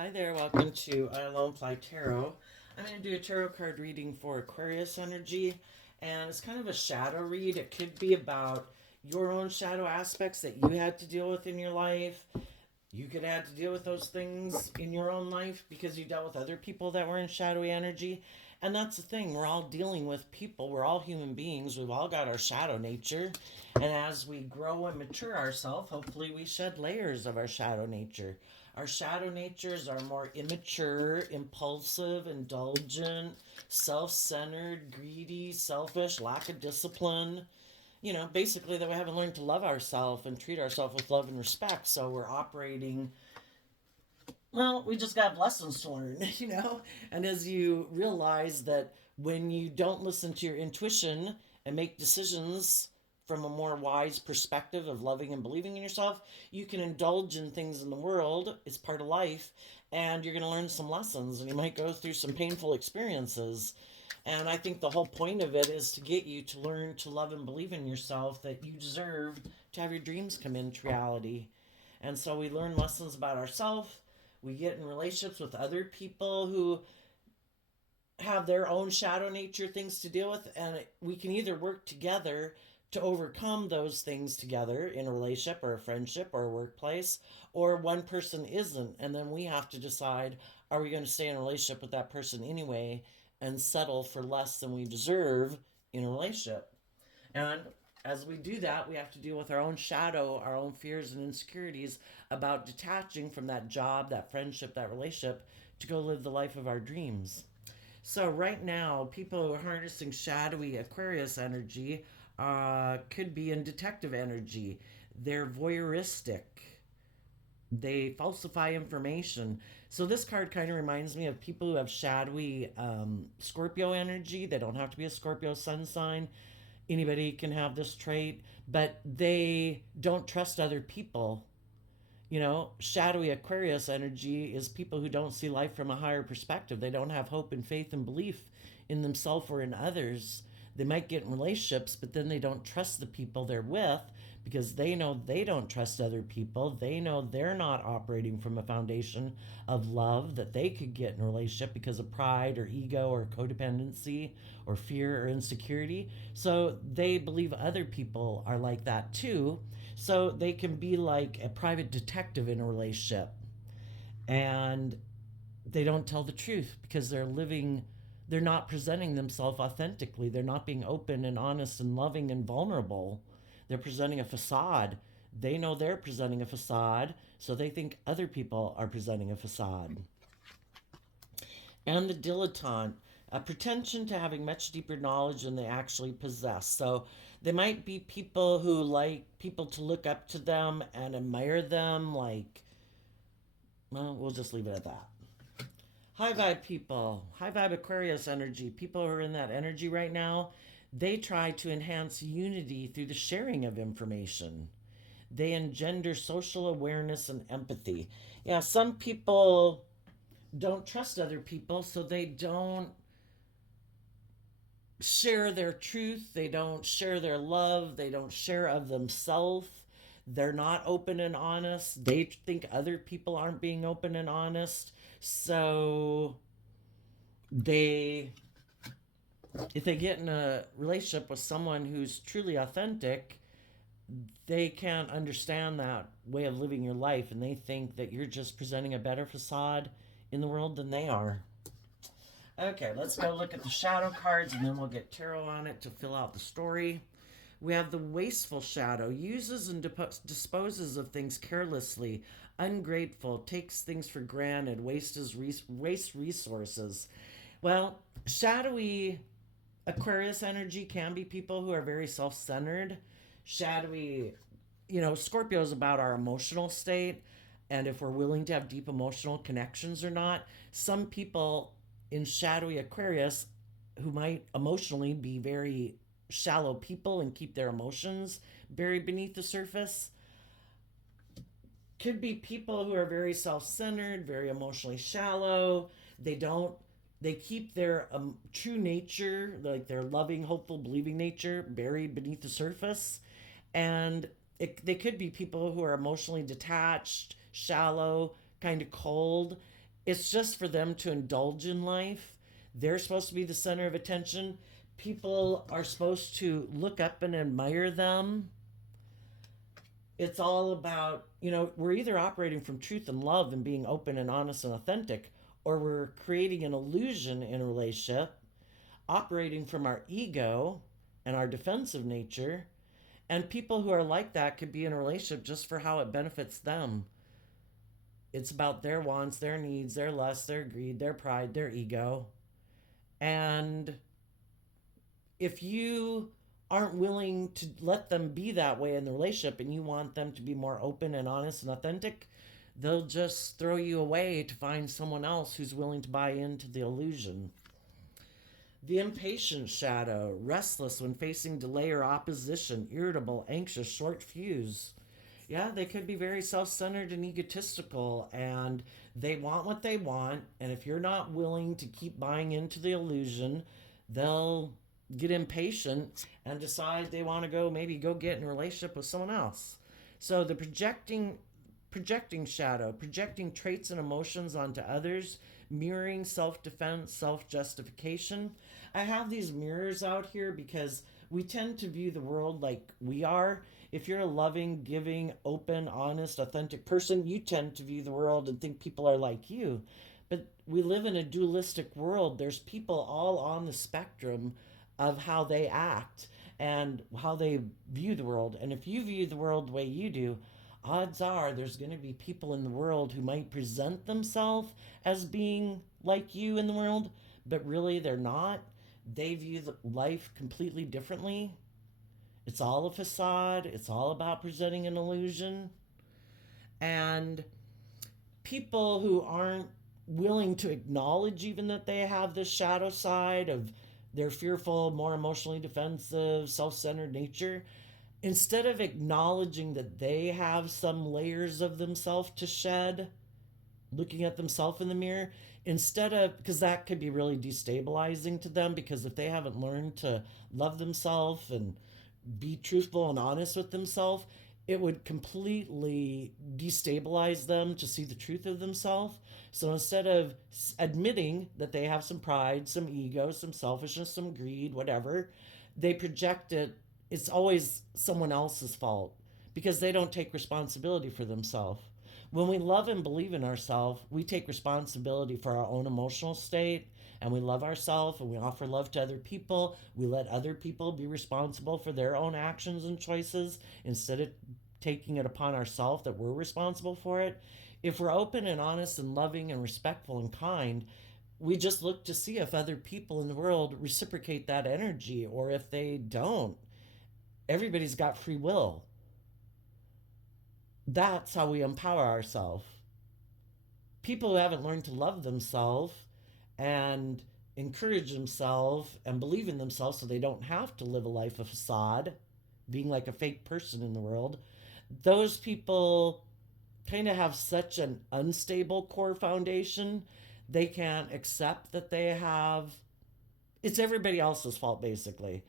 Hi there, welcome to I Alone Fly Tarot. I'm going to do a tarot card reading for Aquarius energy, and it's kind of a shadow read. It could be about your own shadow aspects that you had to deal with in your life. You could have to deal with those things in your own life because you dealt with other people that were in shadowy energy. And that's the thing, we're all dealing with people. We're all human beings. We've all got our shadow nature. And as we grow and mature ourselves, hopefully we shed layers of our shadow nature. Our shadow natures are more immature, impulsive, indulgent, self centered, greedy, selfish, lack of discipline. Basically that we haven't learned to love ourselves and treat ourselves with love and respect. So we're operating, well, we just got lessons to learn, And as you realize that when you don't listen to your intuition and make decisions from a more wise perspective of loving and believing in yourself, you can indulge in things in the world. It's part of life. And you're going to learn some lessons and you might go through some painful experiences. And I think the whole point of it is to get you to learn to love and believe in yourself, that you deserve to have your dreams come into reality. And so we learn lessons about ourselves. We get in relationships with other people who have their own shadow nature things to deal with. And we can either work together to overcome those things together in a relationship or a friendship or a workplace, or one person isn't. And then we have to decide, are we going to stay in a relationship with that person anyway and settle for less than we deserve in a relationship? And as we do that, we have to deal with our own shadow, our own fears and insecurities about detaching from that job, that friendship, that relationship to go live the life of our dreams. So, right now, people who are harnessing shadowy Aquarius energy could be in detective energy. They're voyeuristic, they falsify information. So this card kind of reminds me of people who have shadowy Scorpio energy. They don't have to be a Scorpio sun sign. Anybody can have this trait, but they don't trust other people. Shadowy Aquarius energy is people who don't see life from a higher perspective. They don't have hope and faith and belief in themselves or in others. They might get in relationships, but then they don't trust the people they're with because they know they don't trust other people. They know they're not operating from a foundation of love that they could get in a relationship because of pride or ego or codependency or fear or insecurity. So they believe other people are like that too. So they can be like a private detective in a relationship. And they don't tell the truth because they're not presenting themselves authentically. They're not being open and honest and loving and vulnerable. They're presenting a facade. They know they're presenting a facade, so they think other people are presenting a facade. And the dilettante, a pretension to having much deeper knowledge than they actually possess. So they might be people who like people to look up to them and admire them, like, well, we'll just leave it at that. High vibe people, high vibe Aquarius energy, people who are in that energy right now, they try to enhance unity through the sharing of information. They engender social awareness and empathy. Yeah, some people don't trust other people, so they don't share their truth, they don't share their love, they don't share of themselves. They're not open and honest. They think other people aren't being open and honest. So they if they get in a relationship with someone who's truly authentic, they can't understand that way of living your life and they think that you're just presenting a better facade in the world than they are. Okay, let's go look at the shadow cards and then we'll get tarot on it to fill out the story. We have the wasteful shadow, uses and disposes of things carelessly, ungrateful, takes things for granted, waste resources. Well, shadowy Aquarius energy can be people who are very self centered. Shadowy, Scorpio is about our emotional state and if we're willing to have deep emotional connections or not. Some people in shadowy Aquarius who might emotionally be very shallow people and keep their emotions buried beneath the surface could be people who are very self-centered, very emotionally shallow. They keep their true nature, like their loving, hopeful, believing nature, buried beneath the surface. And they could be people who are emotionally detached, shallow, kind of cold, It's just for them to indulge in life. They're supposed to be the center of attention. People are supposed to look up and admire them. It's all about, we're either operating from truth and love and being open and honest and authentic, or we're creating an illusion in a relationship, operating from our ego and our defensive nature. And people who are like that could be in a relationship just for how it benefits them. It's about their wants, their needs, their lust, their greed, their pride, their ego. And if you aren't willing to let them be that way in the relationship and you want them to be more open and honest and authentic, they'll just throw you away to find someone else who's willing to buy into the illusion. The impatient shadow, restless when facing delay or opposition, irritable, anxious, short fuse. Yeah, they could be very self-centered and egotistical, and they want what they want, and if you're not willing to keep buying into the illusion, they'll get impatient and decide they want to maybe go get in a relationship with someone else. So the projecting shadow, projecting traits and emotions onto others, mirroring self-defense, self-justification. I have these mirrors out here because we tend to view the world like we are. If you're a loving, giving, open, honest, authentic person, you tend to view the world and think people are like you. But we live in a dualistic world. There's people all on the spectrum of how they act and how they view the world. And if you view the world the way you do, odds are there's going to be people in the world who might present themselves as being like you in the world, but really they're not. They view life completely differently. It's all a facade. It's all about presenting an illusion. And people who aren't willing to acknowledge even that they have this shadow side of their fearful, more emotionally defensive, self-centered nature, instead of acknowledging that they have some layers of themselves to shed, looking at themselves in the mirror, because that could be really destabilizing to them, because if they haven't learned to love themselves and be truthful and honest with themselves, it would completely destabilize them to see the truth of themselves. So instead of admitting that they have some pride, some ego, some selfishness, some greed, whatever, they project it. It's always someone else's fault because they don't take responsibility for themselves. When we love and believe in ourselves, we take responsibility for our own emotional state, and we love ourselves and we offer love to other people. We let other people be responsible for their own actions and choices instead of taking it upon ourselves that we're responsible for it. If we're open and honest and loving and respectful and kind, we just look to see if other people in the world reciprocate that energy, or if they don't. Everybody's got free will. That's how we empower ourselves. People who haven't learned to love themselves and encourage themselves and believe in themselves so they don't have to live a life of facade, being like a fake person in the world, those people kind of have such an unstable core foundation. They can't accept that they have, it's everybody else's fault basically.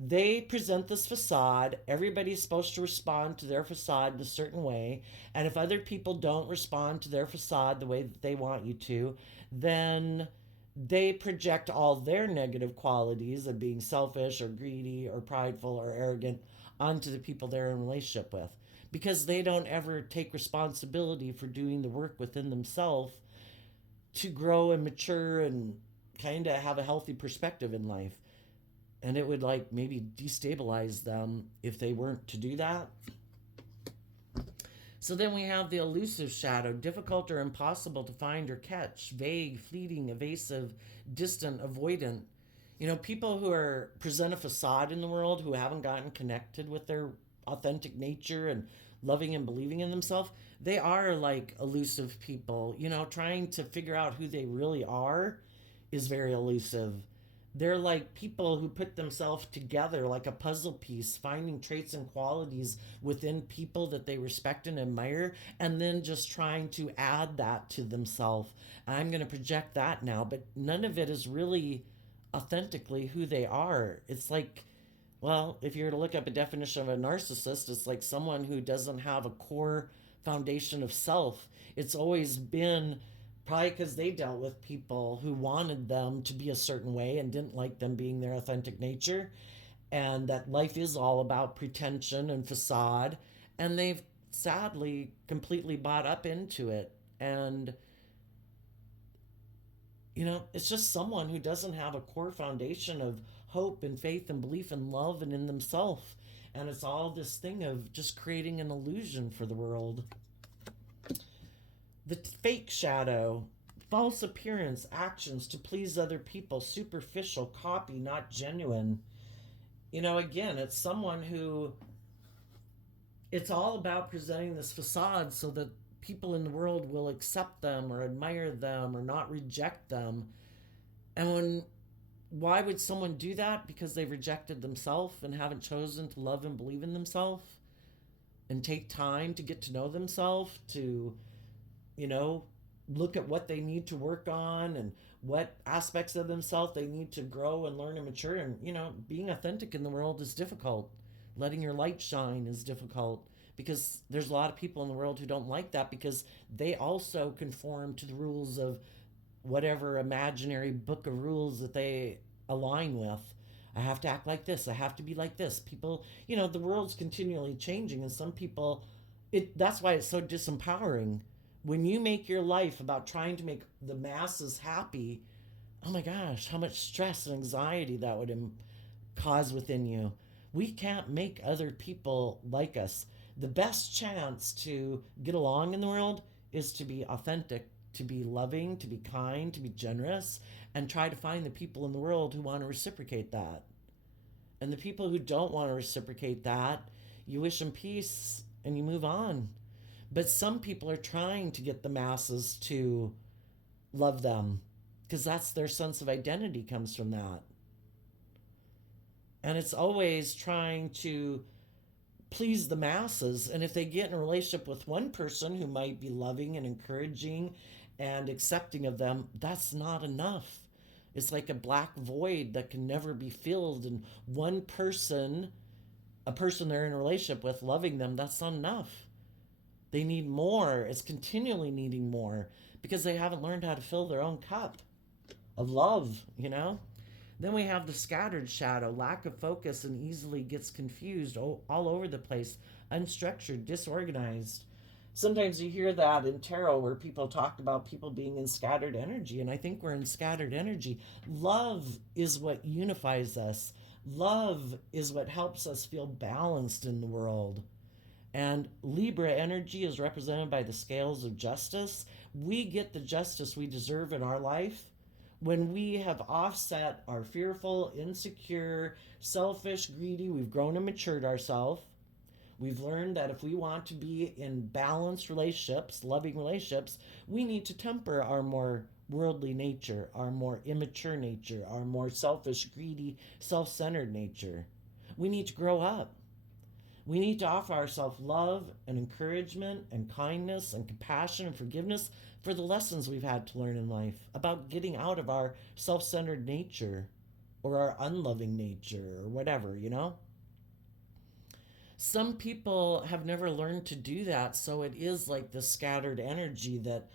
They present this facade. Everybody's supposed to respond to their facade in a certain way. And if other people don't respond to their facade the way that they want you to, then they project all their negative qualities of being selfish or greedy or prideful or arrogant onto the people they're in a relationship with, because they don't ever take responsibility for doing the work within themselves to grow and mature and kind of have a healthy perspective in life. And it would maybe destabilize them if they weren't to do that. So then we have the elusive shadow, difficult or impossible to find or catch, vague, fleeting, evasive, distant, avoidant. People who present a facade in the world, who haven't gotten connected with their authentic nature and loving and believing in themselves, they are like elusive people. Trying to figure out who they really are is very elusive. They're like people who put themselves together like a puzzle piece, finding traits and qualities within people that they respect and admire, and then just trying to add that to themselves. I'm going to project that now, but none of it is really authentically who they are. It's like, well, if you were to look up a definition of a narcissist, it's like someone who doesn't have a core foundation of self. It's always been Probably because they dealt with people who wanted them to be a certain way and didn't like them being their authentic nature, and that life is all about pretension and facade, and they've sadly completely bought up into it. And it's just someone who doesn't have a core foundation of hope and faith and belief and love and in themselves. And it's all this thing of just creating an illusion for the world. The fake shadow, false appearance, actions to please other people, superficial, copy, not genuine. Again, it's someone who, it's all about presenting this facade so that people in the world will accept them or admire them or not reject them. And why would someone do that? Because they've rejected themselves and haven't chosen to love and believe in themselves and take time to get to know themselves, to look at what they need to work on and what aspects of themselves they need to grow and learn and mature. And being authentic in the world is difficult. Letting your light shine is difficult, because there's a lot of people in the world who don't like that, because they also conform to the rules of whatever imaginary book of rules that they align with. I have to act like this, I have to be like this. People, the world's continually changing, and some people, that's why it's so disempowering. When you make your life about trying to make the masses happy, oh my gosh, how much stress and anxiety that would cause within you. We can't make other people like us. The best chance to get along in the world is to be authentic, to be loving, to be kind, to be generous, and try to find the people in the world who want to reciprocate that. And the people who don't want to reciprocate that, you wish them peace and you move on. But some people are trying to get the masses to love them, because that's their sense of identity comes from that. And it's always trying to please the masses. And if they get in a relationship with one person who might be loving and encouraging and accepting of them, that's not enough. It's like a black void that can never be filled. And one person, a person they're in a relationship with, loving them, that's not enough. They need more. It's continually needing more, because they haven't learned how to fill their own cup of love, Then we have the scattered shadow, lack of focus and easily gets confused, all over the place, unstructured, disorganized. Sometimes you hear that in tarot where people talk about people being in scattered energy, and I think we're in scattered energy. Love is what unifies us. Love is what helps us feel balanced in the world. And Libra energy is represented by the scales of justice. We get the justice we deserve in our life when we have offset our fearful, insecure, selfish, greedy. We've grown and matured ourselves. We've learned that if we want to be in balanced relationships, loving relationships, we need to temper our more worldly nature, our more immature nature, our more selfish, greedy, self-centered nature. We need to grow up. We need to offer ourselves love and encouragement and kindness and compassion and forgiveness for the lessons we've had to learn in life about getting out of our self-centered nature or our unloving nature or whatever, Some people have never learned to do that, so it is like the scattered energy that,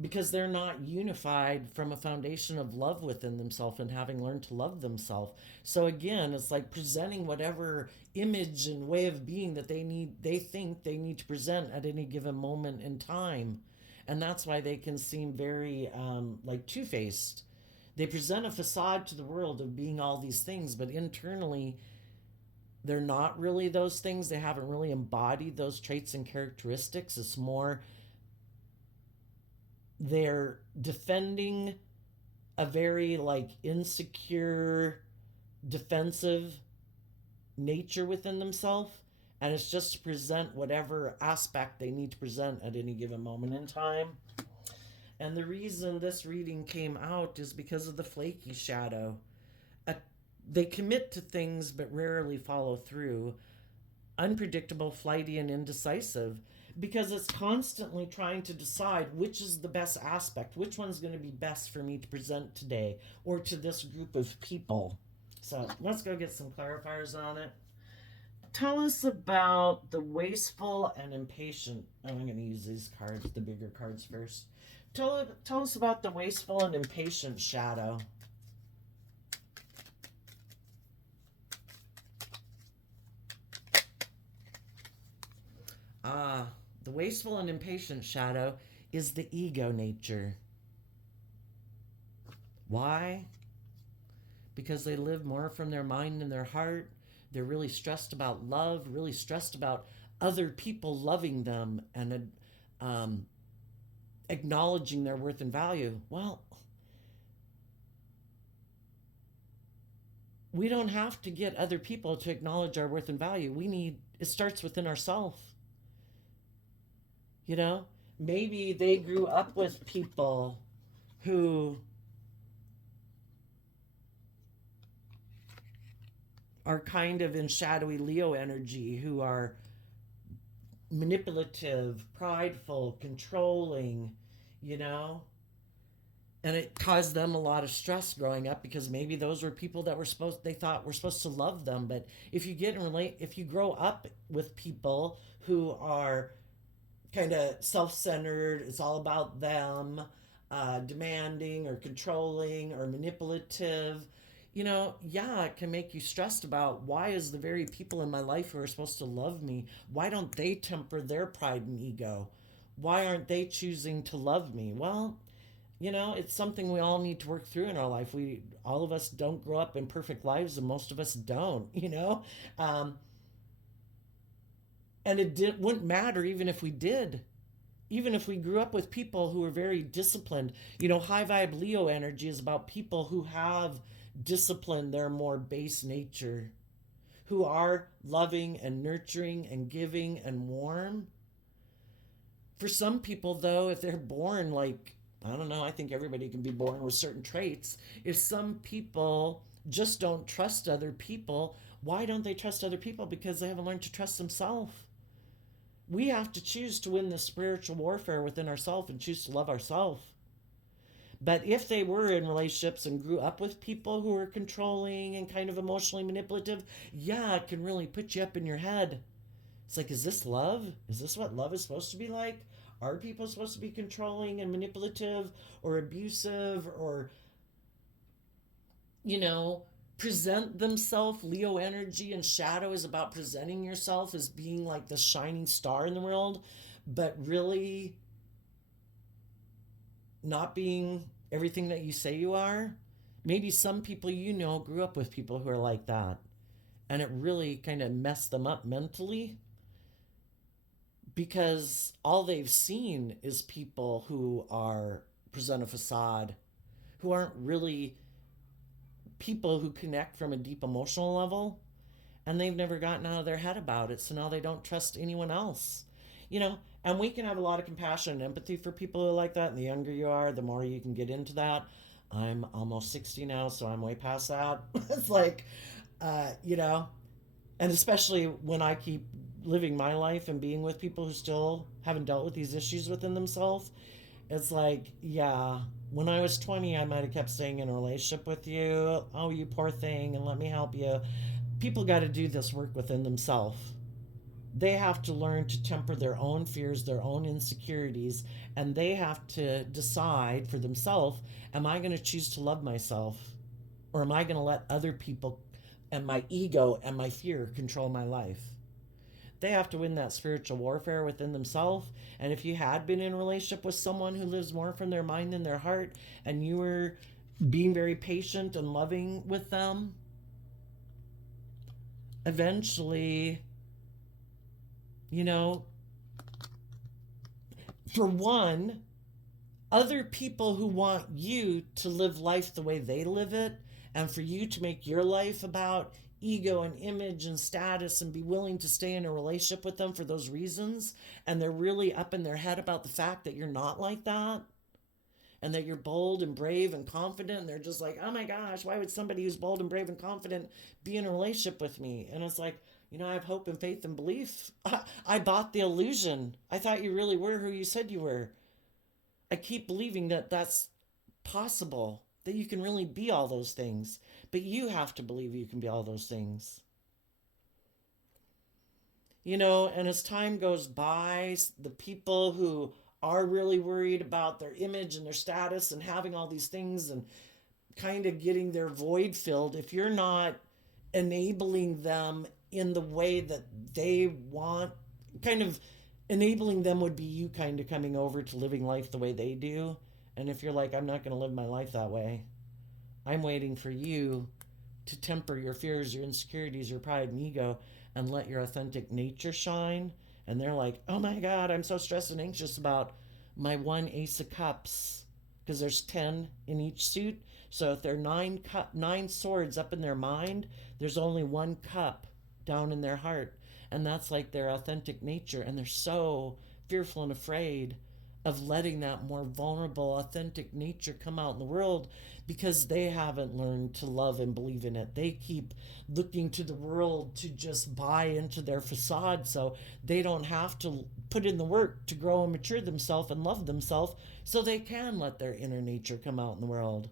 because they're not unified from a foundation of love within themselves and having learned to love themselves. So again, it's like presenting whatever image and way of being that they think they need to present at any given moment in time. And that's why they can seem very like two-faced. They present a facade to the world of being all these things, but internally they're not really those things. They haven't really embodied those traits and characteristics. It's more they're defending a very insecure, defensive nature within themselves, and it's just to present whatever aspect they need to present at any given moment in time. And the reason this reading came out is because of the flaky shadow. They commit to things but rarely follow through. Unpredictable, flighty, and indecisive, because it's constantly trying to decide which is the best aspect, which one's going to be best for me to present today or to this group of people. So let's go get some clarifiers on it. Tell us about the wasteful and impatient. I'm going to use these cards, the bigger cards first. Tell us about the wasteful and impatient shadow. Ah, the wasteful and impatient shadow is the ego nature. Why? Because they live more from their mind than their heart. They're really stressed about love, really stressed about other people loving them and um, acknowledging their worth and value. Well, we don't have to get other people to acknowledge our worth and value. It starts within ourselves. You know, maybe they grew up with people who are kind of in shadowy Leo energy, who are manipulative, prideful, controlling, you know? And it caused them a lot of stress growing up because maybe those were people that they thought were supposed to love them. But if you grow up with people who are kind of self-centered, it's all about them, demanding or controlling or manipulative, yeah, it can make you stressed about, why is the very people in my life who are supposed to love me, why don't they temper their pride and ego? Why aren't they choosing to love me? Well, it's something we all need to work through in our life. All of us don't grow up in perfect lives, and most of us don't, um, and wouldn't matter even if we did. Even if we grew up with people who were very disciplined, high vibe Leo energy is about people who have discipline, their more base nature, who are loving and nurturing and giving and warm. For some people, though, if they're born like, I don't know, I think everybody can be born with certain traits. If some people just don't trust other people, why don't they trust other people? Because they haven't learned to trust themselves. We have to choose to win this spiritual warfare within ourselves and choose to love ourselves. But if they were in relationships and grew up with people who are controlling and kind of emotionally manipulative, yeah, it can really put you up in your head. It's like, is this love? Is this what love is supposed to be like? Are people supposed to be controlling and manipulative or abusive or, present themselves? Leo energy and shadow is about presenting yourself as being like the shining star in the world, but really not being everything that you say you are. Maybe some people grew up with people who are like that, and it really kind of messed them up mentally because all they've seen is people who are present a facade, who aren't really people who connect from a deep emotional level, and they've never gotten out of their head about it, so now they don't trust anyone else. And we can have a lot of compassion and empathy for people who are like that, and the younger you are, the more you can get into that. I'm almost 60 now, so I'm way past that. It's like, and especially when I keep living my life and being with people who still haven't dealt with these issues within themselves, it's like, yeah, when I was 20, I might have kept staying in a relationship with you. Oh, you poor thing, and let me help you. People got to do this work within themselves. They have to learn to temper their own fears, their own insecurities, and they have to decide for themselves, am I going to choose to love myself? Or am I going to let other people and my ego and my fear control my life? They have to win that spiritual warfare within themselves. And if you had been in a relationship with someone who lives more from their mind than their heart, and you were being very patient and loving with them, eventually, for one, other people who want you to live life the way they live it, and for you to make your life about ego and image and status and be willing to stay in a relationship with them for those reasons, and they're really up in their head about the fact that you're not like that, and that you're bold and brave and confident, and they're just like, oh my gosh, why would somebody who's bold and brave and confident be in a relationship with me? And it's like, I have hope and faith and belief. I bought the illusion. I thought you really were who you said you were. I keep believing that that's possible, that you can really be all those things. But you have to believe you can be all those things. And as time goes by, the people who are really worried about their image and their status and having all these things and kind of getting their void filled, if you're not enabling them in the way that they want, kind of enabling them would be you kind of coming over to living life the way they do. And if you're like, I'm not going to live my life that way, I'm waiting for you to temper your fears, your insecurities, your pride and ego, and let your authentic nature shine. And they're like, oh my God, I'm so stressed and anxious about my one Ace of Cups, because there's 10 in each suit. So if there are nine swords up in their mind, there's only one cup down in their heart. And that's like their authentic nature. And they're so fearful and afraid of letting that more vulnerable, authentic nature come out in the world because they haven't learned to love and believe in it. They keep looking to the world to just buy into their facade so they don't have to put in the work to grow and mature themselves and love themselves so they can let their inner nature come out in the world.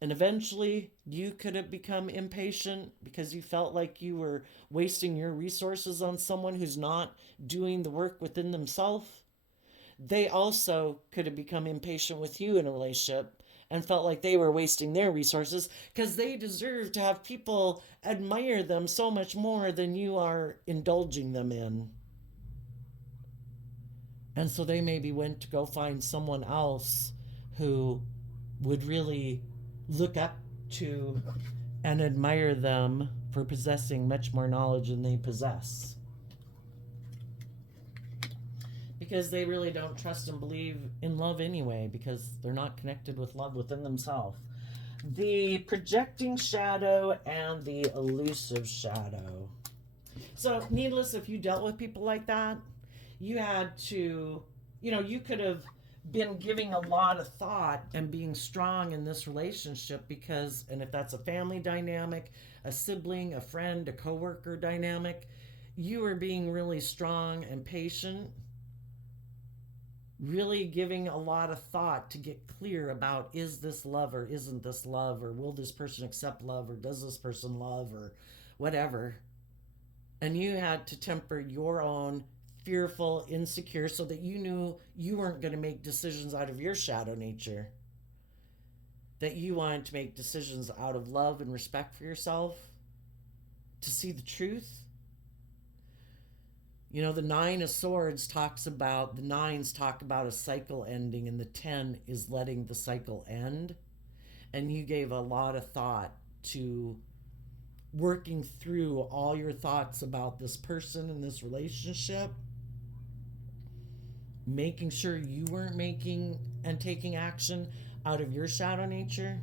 And eventually you could have become impatient because you felt like you were wasting your resources on someone who's not doing the work within themselves. They also could have become impatient with you in a relationship and felt like they were wasting their resources because they deserve to have people admire them so much more than you are indulging them in. And so they maybe went to go find someone else who would really look up to and admire them for possessing much more knowledge than they possess. Because they really don't trust and believe in love anyway, because they're not connected with love within themselves. The projecting shadow and the elusive shadow. So, needless, if you dealt with people like that, you had to, you could have been giving a lot of thought and being strong in this relationship because, and if that's a family dynamic, a sibling, a friend, a coworker dynamic, you were being really strong and patient, really giving a lot of thought to get clear about, is this love or isn't this love, or will this person accept love, or does this person love, or whatever. And you had to temper your own fearful, insecure, so that you knew you weren't going to make decisions out of your shadow nature, that you wanted to make decisions out of love and respect for yourself, to see the truth. The 9 of Swords the nines talk about a cycle ending, and the 10 is letting the cycle end. And you gave a lot of thought to working through all your thoughts about this person and this relationship, making sure you weren't making and taking action out of your shadow nature.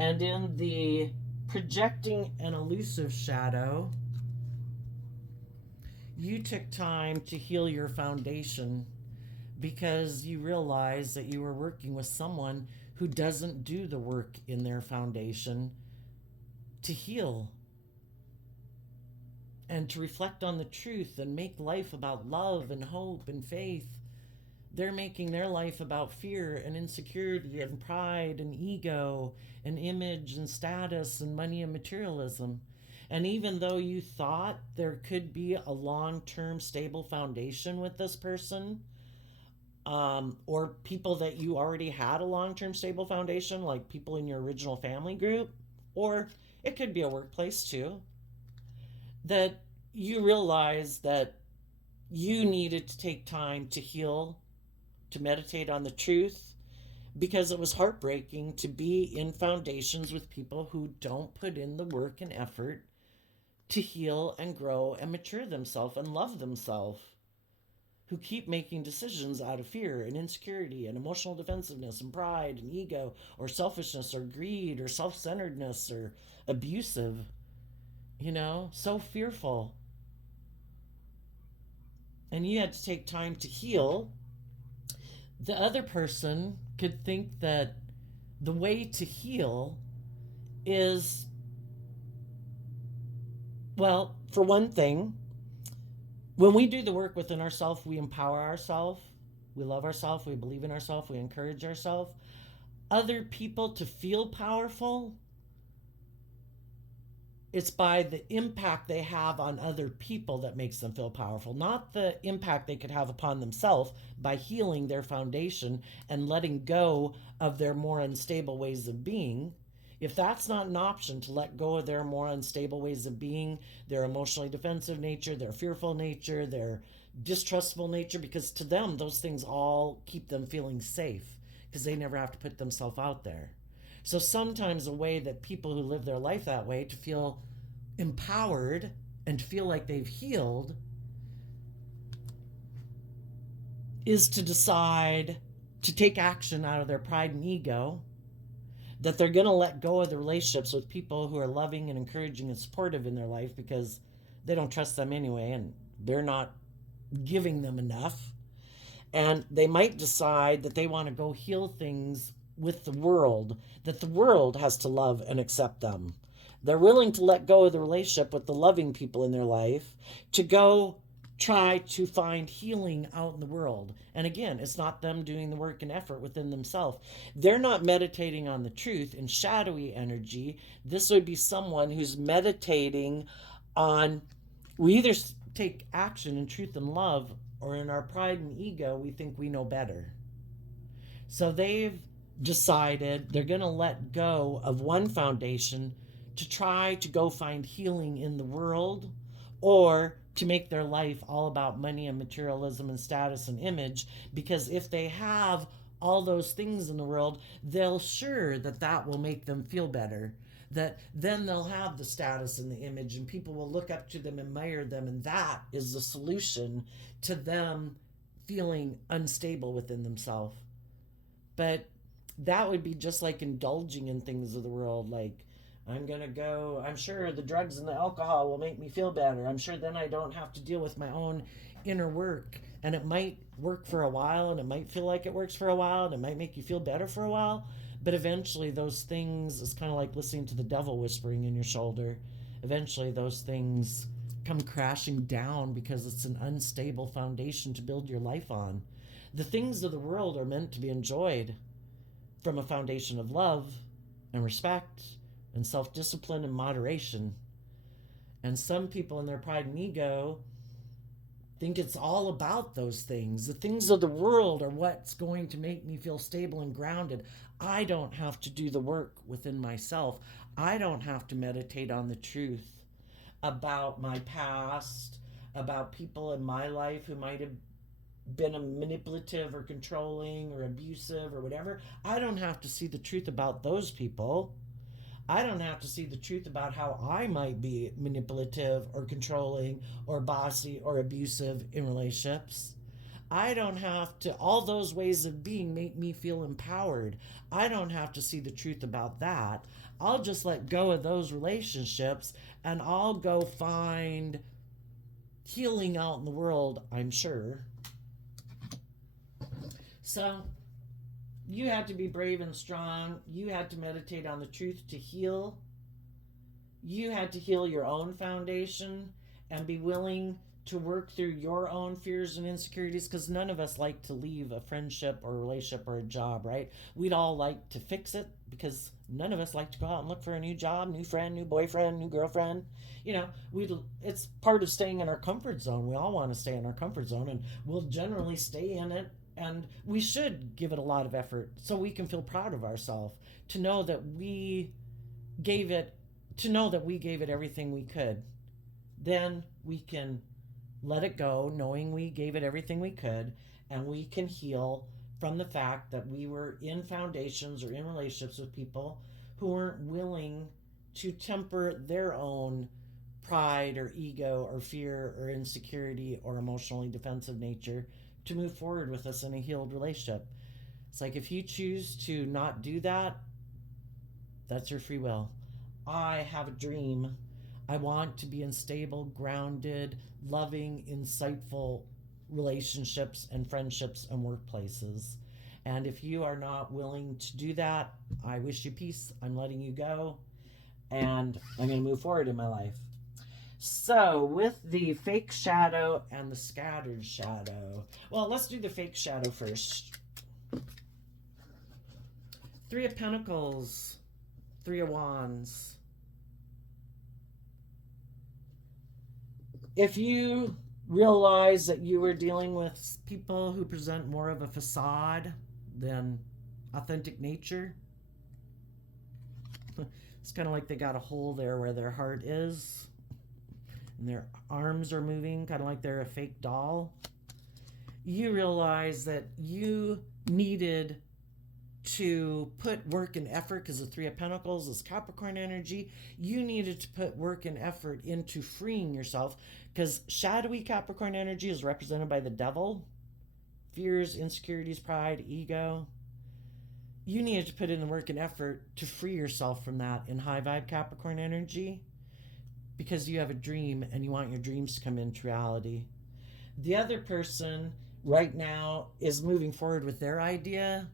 And in the projecting an elusive shadow, you took time to heal your foundation because you realized that you were working with someone who doesn't do the work in their foundation to heal and to reflect on the truth and make life about love and hope and faith. They're making their life about fear and insecurity and pride and ego and image and status and money and materialism. And even though you thought there could be a long-term stable foundation with this person, or people that you already had a long-term stable foundation, like people in your original family group, or it could be a workplace too, that you realize that you needed to take time to heal, to meditate on the truth, because it was heartbreaking to be in foundations with people who don't put in the work and effort to heal and grow and mature themselves and love themselves, who keep making decisions out of fear and insecurity and emotional defensiveness and pride and ego or selfishness or greed or self-centeredness or abusive, so fearful. And you had to take time to heal. The other person could think that the way to heal is, well, for one thing, when we do the work within ourselves, we empower ourselves, we love ourselves, we believe in ourselves, we encourage ourselves. Other people to feel powerful it's by the impact they have on other people that makes them feel powerful, not the impact they could have upon themselves by healing their foundation and letting go of their more unstable ways of being. If that's not an option, to let go of their more unstable ways of being, their emotionally defensive nature, their fearful nature, their distrustful nature, because to them, those things all keep them feeling safe because they never have to put themselves out there. So sometimes a way that people who live their life that way to feel empowered and to feel like they've healed is to decide to take action out of their pride and ego, that they're going to let go of the relationships with people who are loving and encouraging and supportive in their life because they don't trust them anyway and they're not giving them enough. And they might decide that they want to go heal things with the world, that the world has to love and accept them. They're willing to let go of the relationship with the loving people in their life to go try to find healing out in the world. And again, it's not them doing the work and effort within themselves. They're not meditating on the truth in shadowy energy. This would be someone who's meditating on, we either take action in truth and love, or in our pride and ego, we think we know better. So they've decided they're going to let go of one foundation to try to go find healing in the world, or to make their life all about money and materialism and status and image, because if they have all those things in the world, they'll sure that that will make them feel better, that then they'll have the status and the image and people will look up to them, admire them, and that is the solution to them feeling unstable within themselves. But that would be just like indulging in things of the world, like, I'm sure the drugs and the alcohol will make me feel better. I'm sure then I don't have to deal with my own inner work. And it might work for a while, and it might feel like it works for a while, and it might make you feel better for a while. But eventually those things, it's kind of like listening to the devil whispering in your shoulder. Eventually those things come crashing down because it's an unstable foundation to build your life on. The things of the world are meant to be enjoyed from a foundation of love and respect and self-discipline and moderation. And some people in their pride and ego think it's all about those things. The things of the world are what's going to make me feel stable and grounded. I don't have to do the work within myself. I don't have to meditate on the truth about my past, about people in my life who might have been a manipulative or controlling or abusive or whatever. I don't have to see the truth about those people. I don't have to see the truth about how I might be manipulative or controlling or bossy or abusive in relationships. I don't have to, all those ways of being make me feel empowered. I don't have to see the truth about that. I'll just let go of those relationships and I'll go find healing out in the world, I'm sure. So you had to be brave and strong. You had to meditate on the truth to heal. You had to heal your own foundation and be willing to work through your own fears and insecurities, because none of us like to leave a friendship or a relationship or a job, right? We'd all like to fix it because none of us like to go out and look for a new job, new friend, new boyfriend, new girlfriend. You know, it's part of staying in our comfort zone. We all want to stay in our comfort zone, and we'll generally stay in it. And we should give it a lot of effort so we can feel proud of ourselves, to know that we gave it everything we could. Then we can let it go, knowing we gave it everything we could, and we can heal from the fact that we were in foundations or in relationships with people who weren't willing to temper their own pride or ego or fear or insecurity or emotionally defensive nature to move forward with us in a healed relationship. It's like, if you choose to not do that, that's your free will. I have a dream. I want to be in stable, grounded, loving, insightful relationships and friendships and workplaces. And if you are not willing to do that, I wish you peace. I'm letting you go. And I'm going to move forward in my life. So, with the fake shadow and the scattered shadow. Well, let's do the fake shadow first. 3 of Pentacles, 3 of Wands, If you realize that you were dealing with people who present more of a facade than authentic nature, it's kind of like they got a hole there where their heart is, and their arms are moving, kind of like they're a fake doll. You realize that you needed to put work and effort, because the Three of Pentacles is Capricorn energy. You needed to put work and effort into freeing yourself, because shadowy Capricorn energy is represented by the devil. Fears, insecurities, pride, ego. You needed to put in the work and effort to free yourself from that in high vibe Capricorn energy, because you have a dream and you want your dreams to come into reality. The other person right now is moving forward with their idea,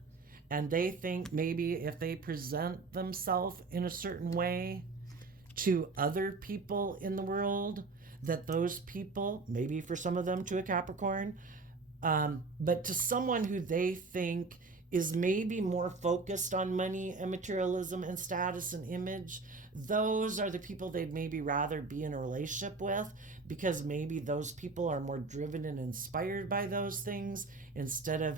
and they think maybe if they present themselves in a certain way to other people in the world, that those people, maybe for some of them to a Capricorn, but to someone who they think is maybe more focused on money and materialism and status and image, those are the people they'd maybe rather be in a relationship with, because maybe those people are more driven and inspired by those things, instead of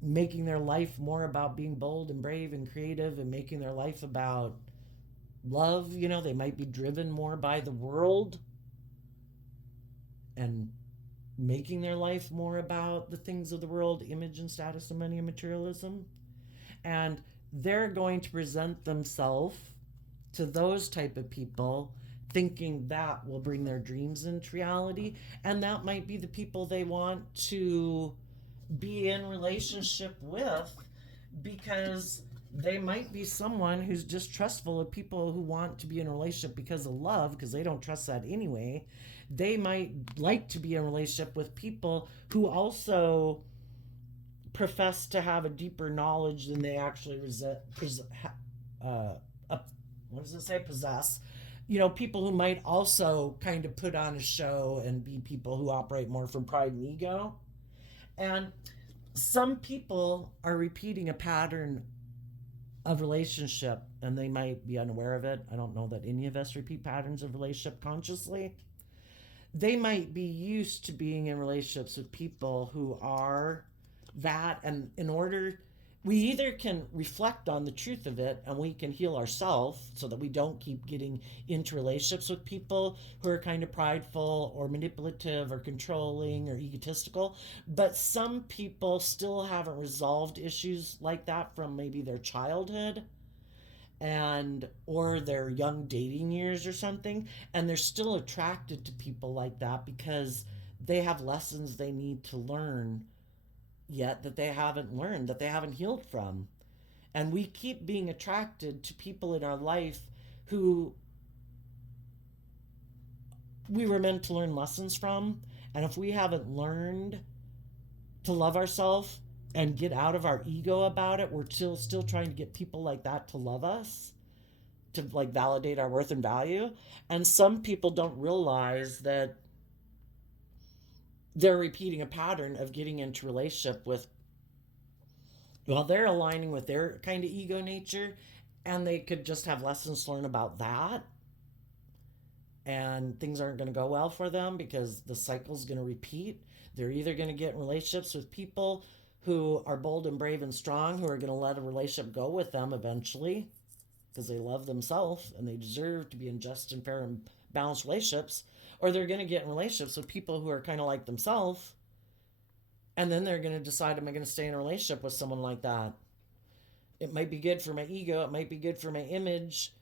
making their life more about being bold and brave and creative, and making their life about love. They might be driven more by the world and making their life more about the things of the world, image and status and money and materialism. And they're going to present themselves to those type of people, thinking that will bring their dreams into reality. And that might be the people they want to be in relationship with, because they might be someone who's distrustful of people who want to be in a relationship because of love, because they don't trust that anyway. They might like to be in a relationship with people who also profess to have a deeper knowledge than they actually possess. People who might also kind of put on a show and be people who operate more from pride and ego. And some people are repeating a pattern of relationship, and they might be unaware of it. I don't know that any of us repeat patterns of relationship consciously. They might be used to being in relationships with people who are that, and we either can reflect on the truth of it and we can heal ourselves so that we don't keep getting into relationships with people who are kind of prideful or manipulative or controlling or egotistical. But some people still haven't resolved issues like that from maybe their childhood or their young dating years or something, and they're still attracted to people like that because they have lessons they need to learn yet that they haven't learned, that they haven't healed from. And we keep being attracted to people in our life who we were meant to learn lessons from. And if we haven't learned to love ourselves and get out of our ego about it, we're still trying to get people like that to love us, to like validate our worth and value. And some people don't realize that they're repeating a pattern of getting into relationship with, well, they're aligning with their kind of ego nature, and they could just have lessons to learn about that, and things aren't going to go well for them because the cycle's going to repeat. They're either going to get in relationships with people who are bold and brave and strong, who are going to let a relationship go with them eventually because they love themselves and they deserve to be in just and fair and balanced relationships, or they're going to get in relationships with people who are kind of like themselves, and then they're going to decide, am I going to stay in a relationship with someone like that? It might be good for my ego, it might be good for my image.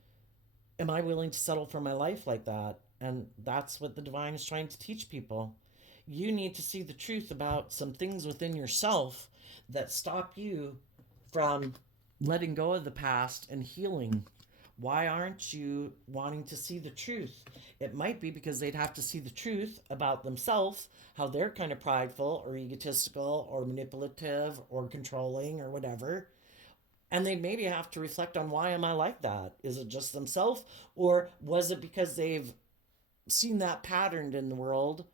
Am I willing to settle for my life like that? And that's what the divine is trying to teach people. You need to see the truth about some things within yourself that stop you from letting go of the past and healing. Why aren't you wanting to see the truth? It might be because they'd have to see the truth about themselves, how they're kind of prideful or egotistical or manipulative or controlling or whatever. And they maybe have to reflect on, why am I like that? Is it just themselves? Or was it because they've seen that patterned in the world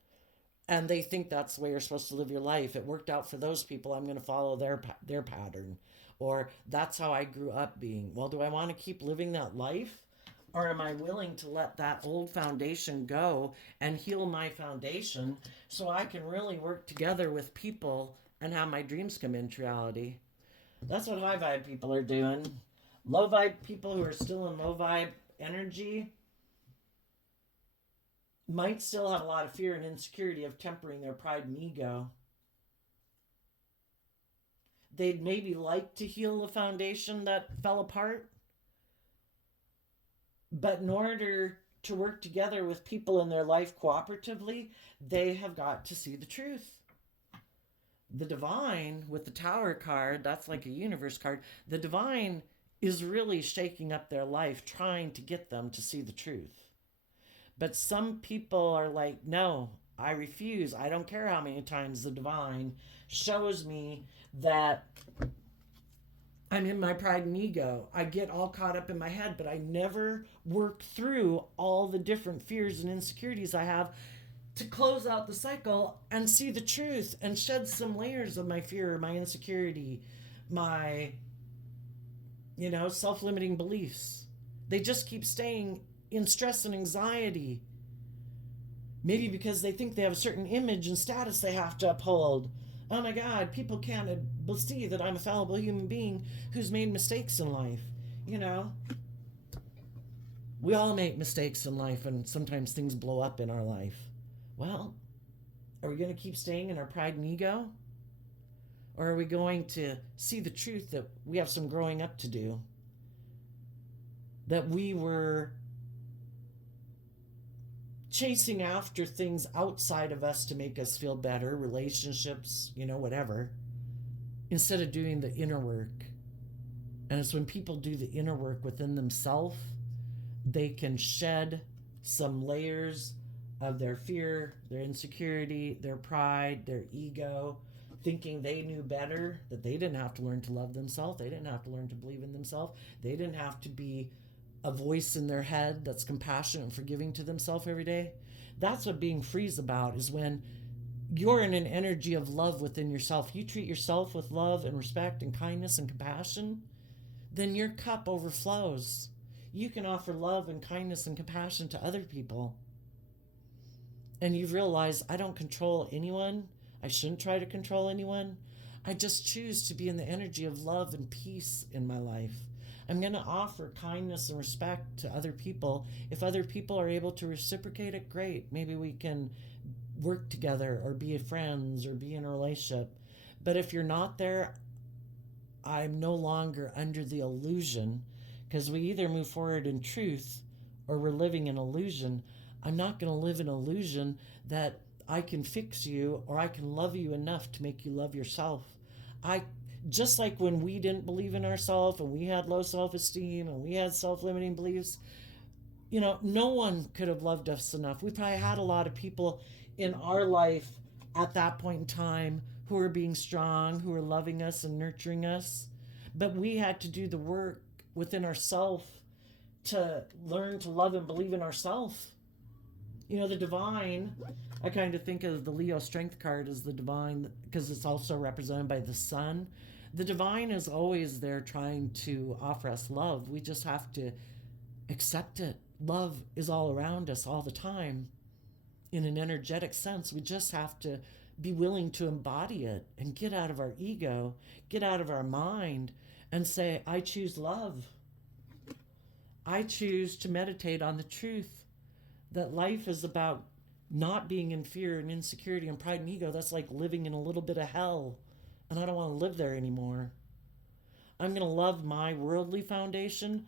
and they think that's the way you're supposed to live your life? It worked out for those people, I'm going to follow their pattern. Or that's how I grew up being. Well, do I want to keep living that life? Or am I willing to let that old foundation go and heal my foundation so I can really work together with people and have my dreams come into reality? That's what high vibe people are doing. Low vibe people who are still in low vibe energy might still have a lot of fear and insecurity of tempering their pride and ego. They'd maybe like to heal the foundation that fell apart, but in order to work together with people in their life cooperatively, they have got to see the truth. The divine with the Tower card, that's like a universe card. The divine is really shaking up their life, trying to get them to see the truth. But some people are like, no, I refuse. I don't care how many times the divine shows me that I'm in my pride and ego. I get all caught up in my head, but I never work through all the different fears and insecurities I have to close out the cycle and see the truth and shed some layers of my fear, my insecurity, my, self-limiting beliefs. They just keep staying in stress and anxiety. Maybe because they think they have a certain image and status they have to uphold. Oh my God, people can't see that I'm a fallible human being who's made mistakes in life. We all make mistakes in life, and sometimes things blow up in our life. Well, are we going to keep staying in our pride and ego? Or are we going to see the truth that we have some growing up to do? That we were chasing after things outside of us to make us feel better, relationships, whatever, instead of doing the inner work. And it's when people do the inner work within themselves, they can shed some layers of their fear, their insecurity, their pride, their ego, thinking they knew better, that they didn't have to learn to love themselves, they didn't have to learn to believe in themselves, they didn't have to be a voice in their head that's compassionate and forgiving to themselves every day. That's what being free is about, is when you're in an energy of love within yourself. You treat yourself with love and respect and kindness and compassion, then your cup overflows. You can offer love and kindness and compassion to other people. And you've realized, I don't control anyone. I shouldn't try to control anyone. I just choose to be in the energy of love and peace in my life. I'm going to offer kindness and respect to other people. If other people are able to reciprocate it, great. Maybe we can work together or be friends or be in a relationship. But if you're not there, I'm no longer under the illusion, because we either move forward in truth or we're living in illusion. I'm not going to live in illusion that I can fix you or I can love you enough to make you love yourself. Just like when we didn't believe in ourselves and we had low self-esteem and we had self-limiting beliefs, no one could have loved us enough. We probably had a lot of people in our life at that point in time who were being strong, who were loving us and nurturing us. But we had to do the work within ourselves to learn to love and believe in ourselves. The divine, I kind of think of the Leo strength card as the divine because it's also represented by the sun. The divine is always there trying to offer us love. We just have to accept it. Love is all around us all the time in an energetic sense. We just have to be willing to embody it and get out of our ego, get out of our mind and say, I choose love. I choose to meditate on the truth that life is about not being in fear and insecurity and pride and ego. That's like living in a little bit of hell, and I don't want to live there anymore. I'm going to love my worldly foundation,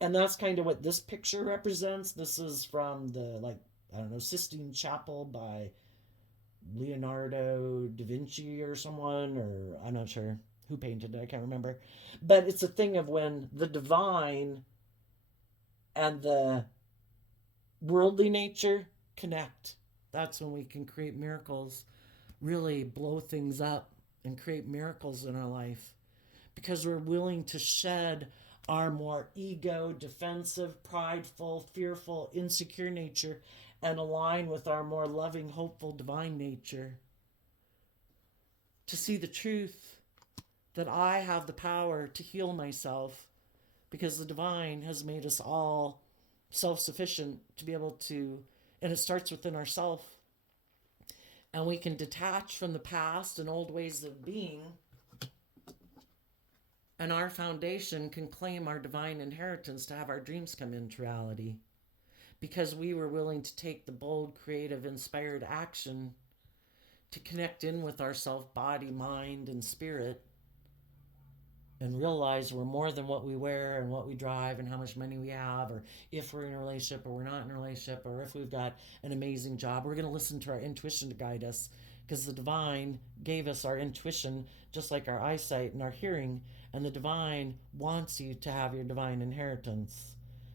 and that's kind of what this picture represents. This is from the, Sistine Chapel by Leonardo da Vinci or someone, or I'm not sure who painted it, I can't remember. But it's a thing of when the divine and the worldly nature connect. That's when we can create miracles, really blow things up and create miracles in our life, because we're willing to shed our more ego, defensive, prideful, fearful, insecure nature and align with our more loving, hopeful, divine nature. To see the truth that I have the power to heal myself, because the divine has made us all self-sufficient to be able to, and it starts within ourselves, and we can detach from the past and old ways of being, and our foundation can claim our divine inheritance to have our dreams come into reality, because we were willing to take the bold, creative, inspired action to connect in with ourself, body, mind, and spirit, and realize we're more than what we wear and what we drive and how much money we have, or if we're in a relationship or we're not in a relationship, or if we've got an amazing job. We're going to listen to our intuition to guide us, because the divine gave us our intuition just like our eyesight and our hearing, and the divine wants you to have your divine inheritance.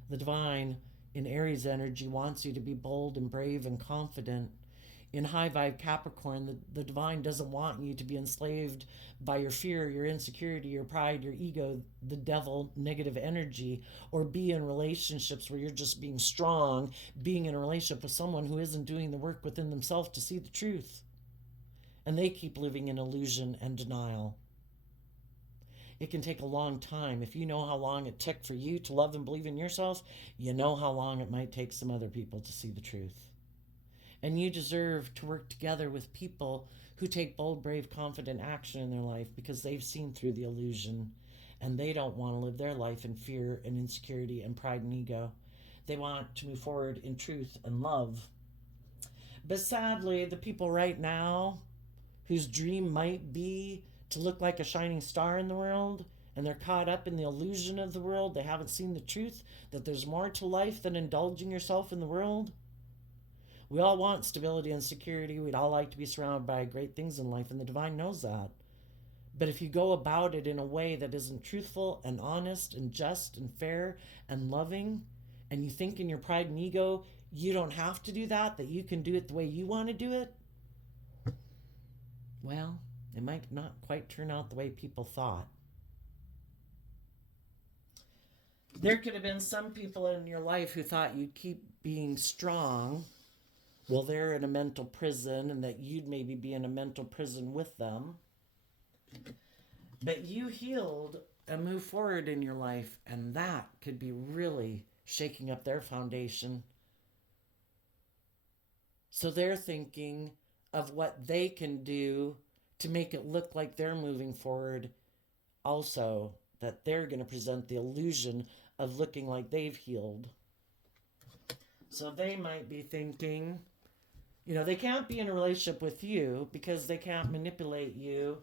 The divine in Aries energy wants you to be bold and brave and confident. In high vibe Capricorn, the divine doesn't want you to be enslaved by your fear, your insecurity, your pride, your ego, the devil, negative energy, or be in relationships where you're just being strong, being in a relationship with someone who isn't doing the work within themselves to see the truth. And they keep living in illusion and denial. It can take a long time. If you know how long it took for you to love and believe in yourself, you know how long it might take some other people to see the truth. And you deserve to work together with people who take bold, brave, confident action in their life, because they've seen through the illusion and they don't want to live their life in fear and insecurity and pride and ego. They want to move forward in truth and love. But sadly, the people right now whose dream might be to look like a shining star in the world, and they're caught up in the illusion of the world, they haven't seen the truth that there's more to life than indulging yourself in the world. We all want stability and security. We'd all like to be surrounded by great things in life, and the divine knows that. But if you go about it in a way that isn't truthful and honest and just and fair and loving, and you think in your pride and ego you don't have to do that you can do it the way you want to do it, well, it might not quite turn out the way people thought. There could have been some people in your life who thought you'd keep being strong. Well, they're in a mental prison, and that you'd maybe be in a mental prison with them. But you healed and moved forward in your life, and that could be really shaking up their foundation. So they're thinking of what they can do to make it look like they're moving forward. Also, that they're going to present the illusion of looking like they've healed. So they might be thinking, they can't be in a relationship with you because they can't manipulate you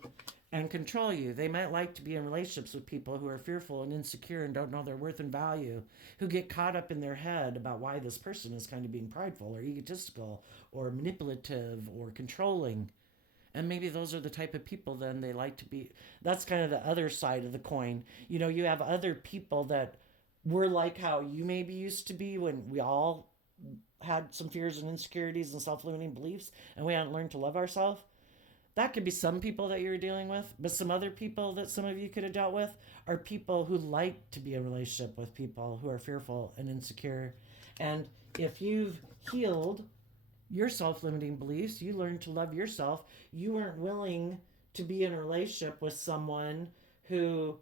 and control you. They might like to be in relationships with people who are fearful and insecure and don't know their worth and value, who get caught up in their head about why this person is kind of being prideful or egotistical or manipulative or controlling. And maybe those are the type of people then they like to be. That's kind of the other side of the coin. You have other people that were like how you maybe used to be when we all had some fears and insecurities and self-limiting beliefs, and we hadn't learned to love ourselves. That could be some people that you were dealing with, but some other people that some of you could have dealt with are people who like to be in a relationship with people who are fearful and insecure. And if you've healed your self-limiting beliefs, you learned to love yourself, you weren't willing to be in a relationship with someone who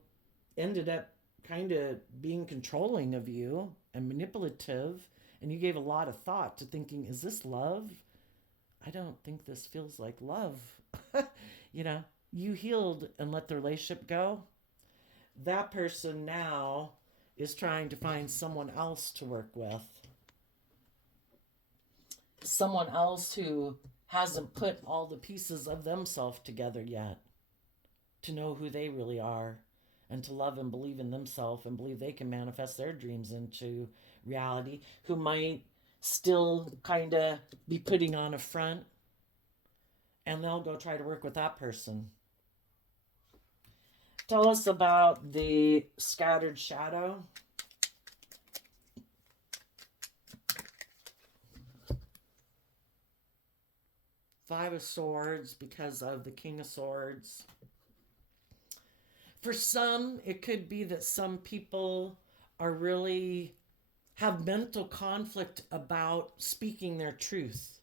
ended up kind of being controlling of you and manipulative, and you gave a lot of thought to thinking, is this love? I don't think this feels like love. You healed and let the relationship go. That person now is trying to find someone else to work with. Someone else who hasn't put all the pieces of themselves together yet to know who they really are and to love and believe in themselves and believe they can manifest their dreams into reality, who might still kind of be putting on a front, and they'll go try to work with that person. Tell us about the scattered shadow. Five of Swords because of the King of Swords. For some, it could be that some people are really have mental conflict about speaking their truth.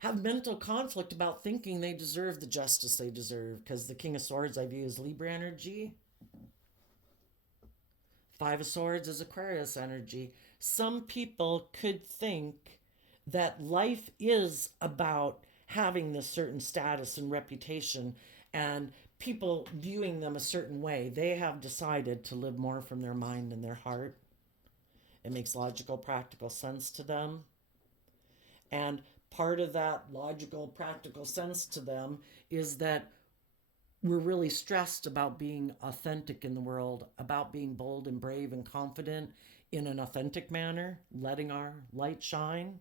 Have mental conflict about thinking they deserve the justice they deserve, because the King of Swords I view as Libra energy. Five of Swords is Aquarius energy. Some people could think that life is about having this certain status and reputation and people viewing them a certain way. They have decided to live more from their mind and their heart. It makes logical, practical sense to them. And part of that logical, practical sense to them is that we're really stressed about being authentic in the world, about being bold and brave and confident in an authentic manner, letting our light shine.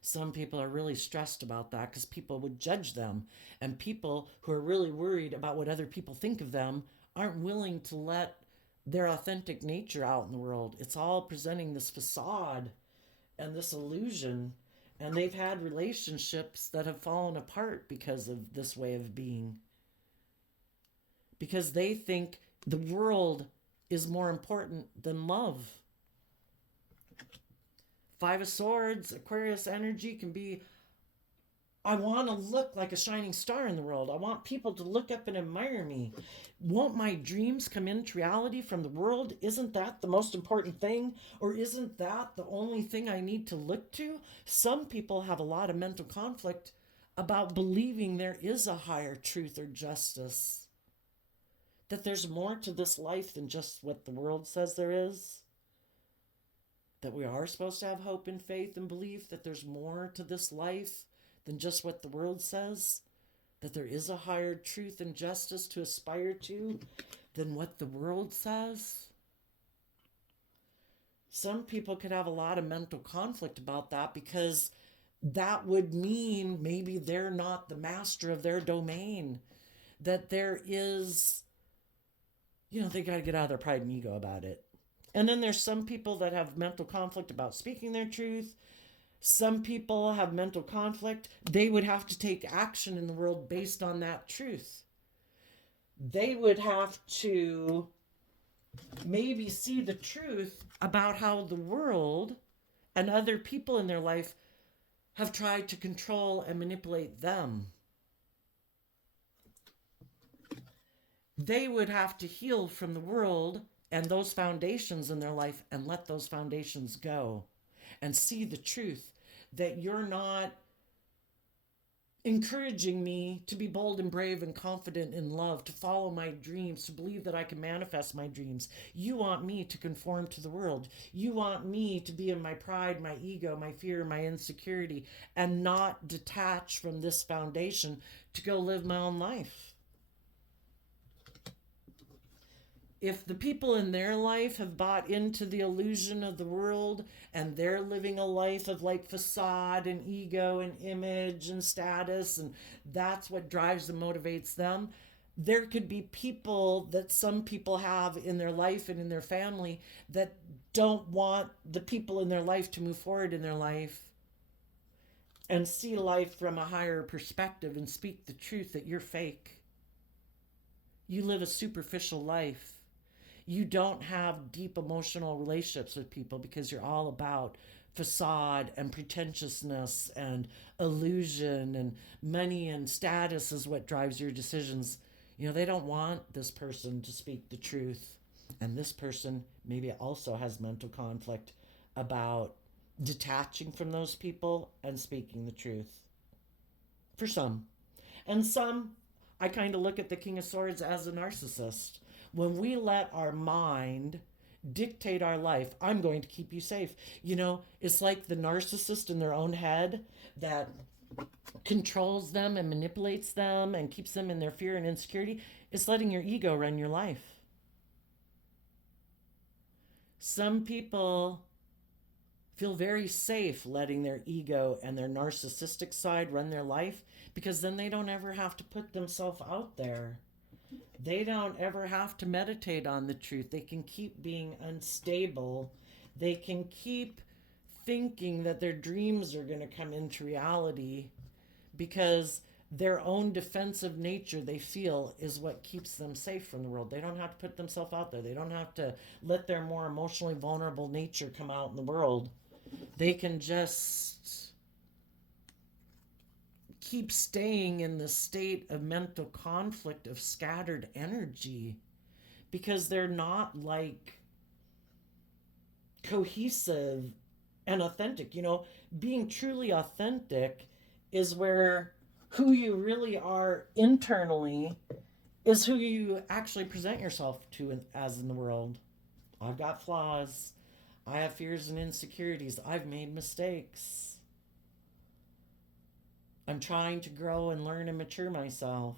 Some people are really stressed about that because people would judge them. And people who are really worried about what other people think of them aren't willing to let their authentic nature out in the world. It's all presenting this facade and this illusion. And they've had relationships that have fallen apart because of this way of being. Because they think the world is more important than love. Five of Swords, Aquarius energy can be, I want to look like a shining star in the world. I want people to look up and admire me. Won't my dreams come into reality from the world? Isn't that the most important thing? Or isn't that the only thing I need to look to? Some people have a lot of mental conflict about believing there is a higher truth or justice. That there's more to this life than just what the world says there is. That we are supposed to have hope and faith and belief that there's more to this life than just what the world says. That there is a higher truth and justice to aspire to than what the world says. Some people could have a lot of mental conflict about that because that would mean maybe they're not the master of their domain. That there is, they got to get out of their pride and ego about it. And then there's some people that have mental conflict about speaking their truth. Some people have mental conflict. They would have to take action in the world based on that truth. They would have to maybe see the truth about how the world and other people in their life have tried to control and manipulate them. They would have to heal from the world and those foundations in their life and let those foundations go and see the truth that you're not encouraging me to be bold and brave and confident in love, to follow my dreams, to believe that I can manifest my dreams. You want me to conform to the world. You want me to be in my pride, my ego, my fear, my insecurity, and not detach from this foundation to go live my own life. If the people in their life have bought into the illusion of the world and they're living a life of like facade and ego and image and status, and that's what drives and motivates them, there could be people that some people have in their life and in their family that don't want the people in their life to move forward in their life and see life from a higher perspective and speak the truth that you're fake. You live a superficial life. You don't have deep emotional relationships with people because you're all about facade and pretentiousness and illusion, and money and status is what drives your decisions. They don't want this person to speak the truth. And this person maybe also has mental conflict about detaching from those people and speaking the truth. For some. And some, I kind of look at the King of Swords as a narcissist. When we let our mind dictate our life, I'm going to keep you safe. It's like the narcissist in their own head that controls them and manipulates them and keeps them in their fear and insecurity. It's letting your ego run your life. Some people feel very safe letting their ego and their narcissistic side run their life because then they don't ever have to put themselves out there. They don't ever have to meditate on the truth. They can keep being unstable. They can keep thinking that their dreams are going to come into reality because their own defensive nature, they feel, is what keeps them safe from the world. They don't have to put themselves out there. They don't have to let their more emotionally vulnerable nature come out in the world. They can just keep staying in the state of mental conflict, of scattered energy, because they're not like cohesive and authentic. You know, being truly authentic is where who you really are internally is who you actually present yourself to as in the world. I've got flaws. I have fears and insecurities. I've made mistakes. I'm trying to grow and learn and mature myself.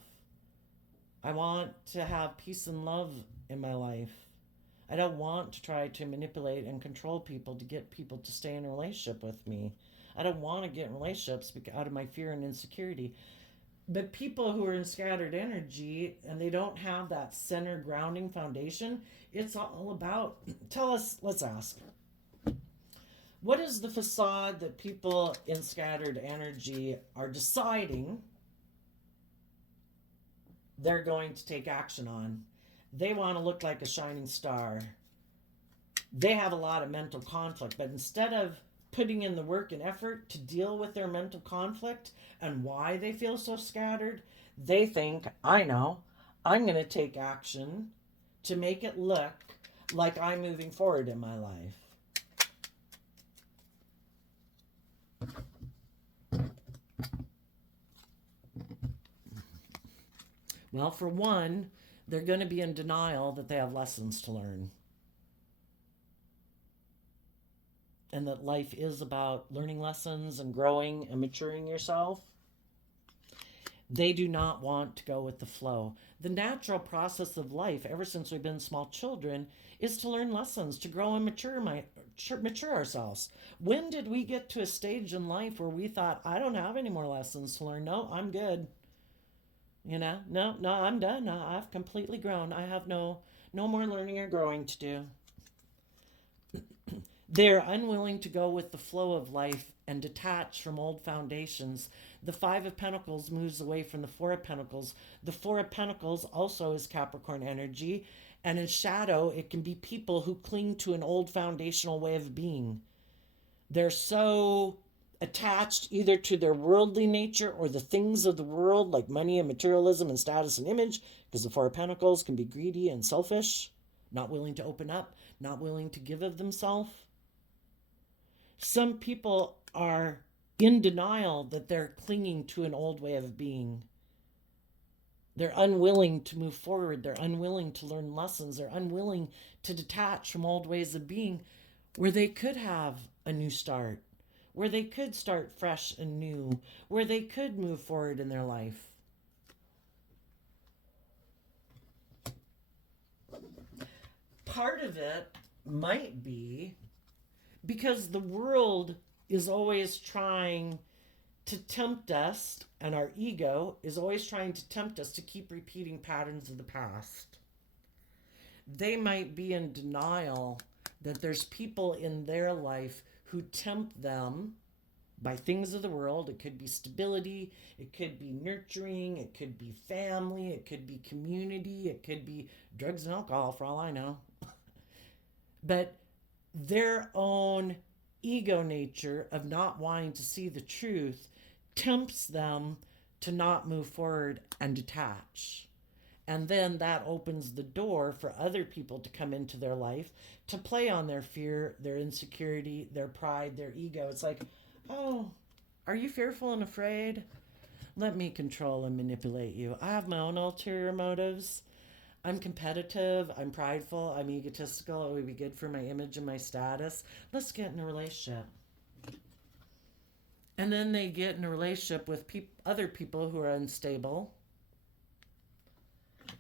I want to have peace and love in my life. I don't want to try to manipulate and control people to get people to stay in a relationship with me. I don't want to get in relationships out of my fear and insecurity. But people who are in scattered energy and they don't have that center grounding foundation, it's all about, tell us, let's ask, what is the facade that people in scattered energy are deciding they're going to take action on? They want to look like a shining star. They have a lot of mental conflict, but instead of putting in the work and effort to deal with their mental conflict and why they feel so scattered, they think, I know, I'm going to take action to make it look like I'm moving forward in my life. Well, for one, they're going to be in denial that they have lessons to learn. And that life is about learning lessons and growing and maturing yourself. They do not want to go with the flow. The natural process of life, ever since we've been small children, is to learn lessons, to grow and mature ourselves. When did we get to a stage in life where we thought, I don't have any more lessons to learn? No, I'm good. You know, no, I'm done. No, I've completely grown. I have no more learning or growing to do. They're unwilling to go with the flow of life and detach from old foundations. The Five of Pentacles moves away from the Four of Pentacles. The Four of Pentacles also is Capricorn energy. And in shadow, it can be people who cling to an old foundational way of being. They're so attached either to their worldly nature or the things of the world, like money and materialism and status and image, because the Four of Pentacles can be greedy and selfish, not willing to open up, not willing to give of themselves. Some people are in denial that they're clinging to an old way of being. They're unwilling to move forward. They're unwilling to learn lessons. They're unwilling to detach from old ways of being where they could have a new start, where they could start fresh and new, where they could move forward in their life. Part of it might be because the world is always trying to tempt us, and our ego is always trying to tempt us to keep repeating patterns of the past. They might be in denial that there's people in their life who tempt them by things of the world. It could be stability, it could be nurturing, it could be family, it could be community, it could be drugs and alcohol, for all I know. But their own ego nature of not wanting to see the truth tempts them to not move forward and detach. And then that opens the door for other people to come into their life to play on their fear, their insecurity, their pride, their ego. It's like, oh, are you fearful and afraid? Let me control and manipulate you. I have my own ulterior motives. I'm competitive, I'm prideful, I'm egotistical, it would be good for my image and my status. Let's get in a relationship. And then they get in a relationship with other people who are unstable.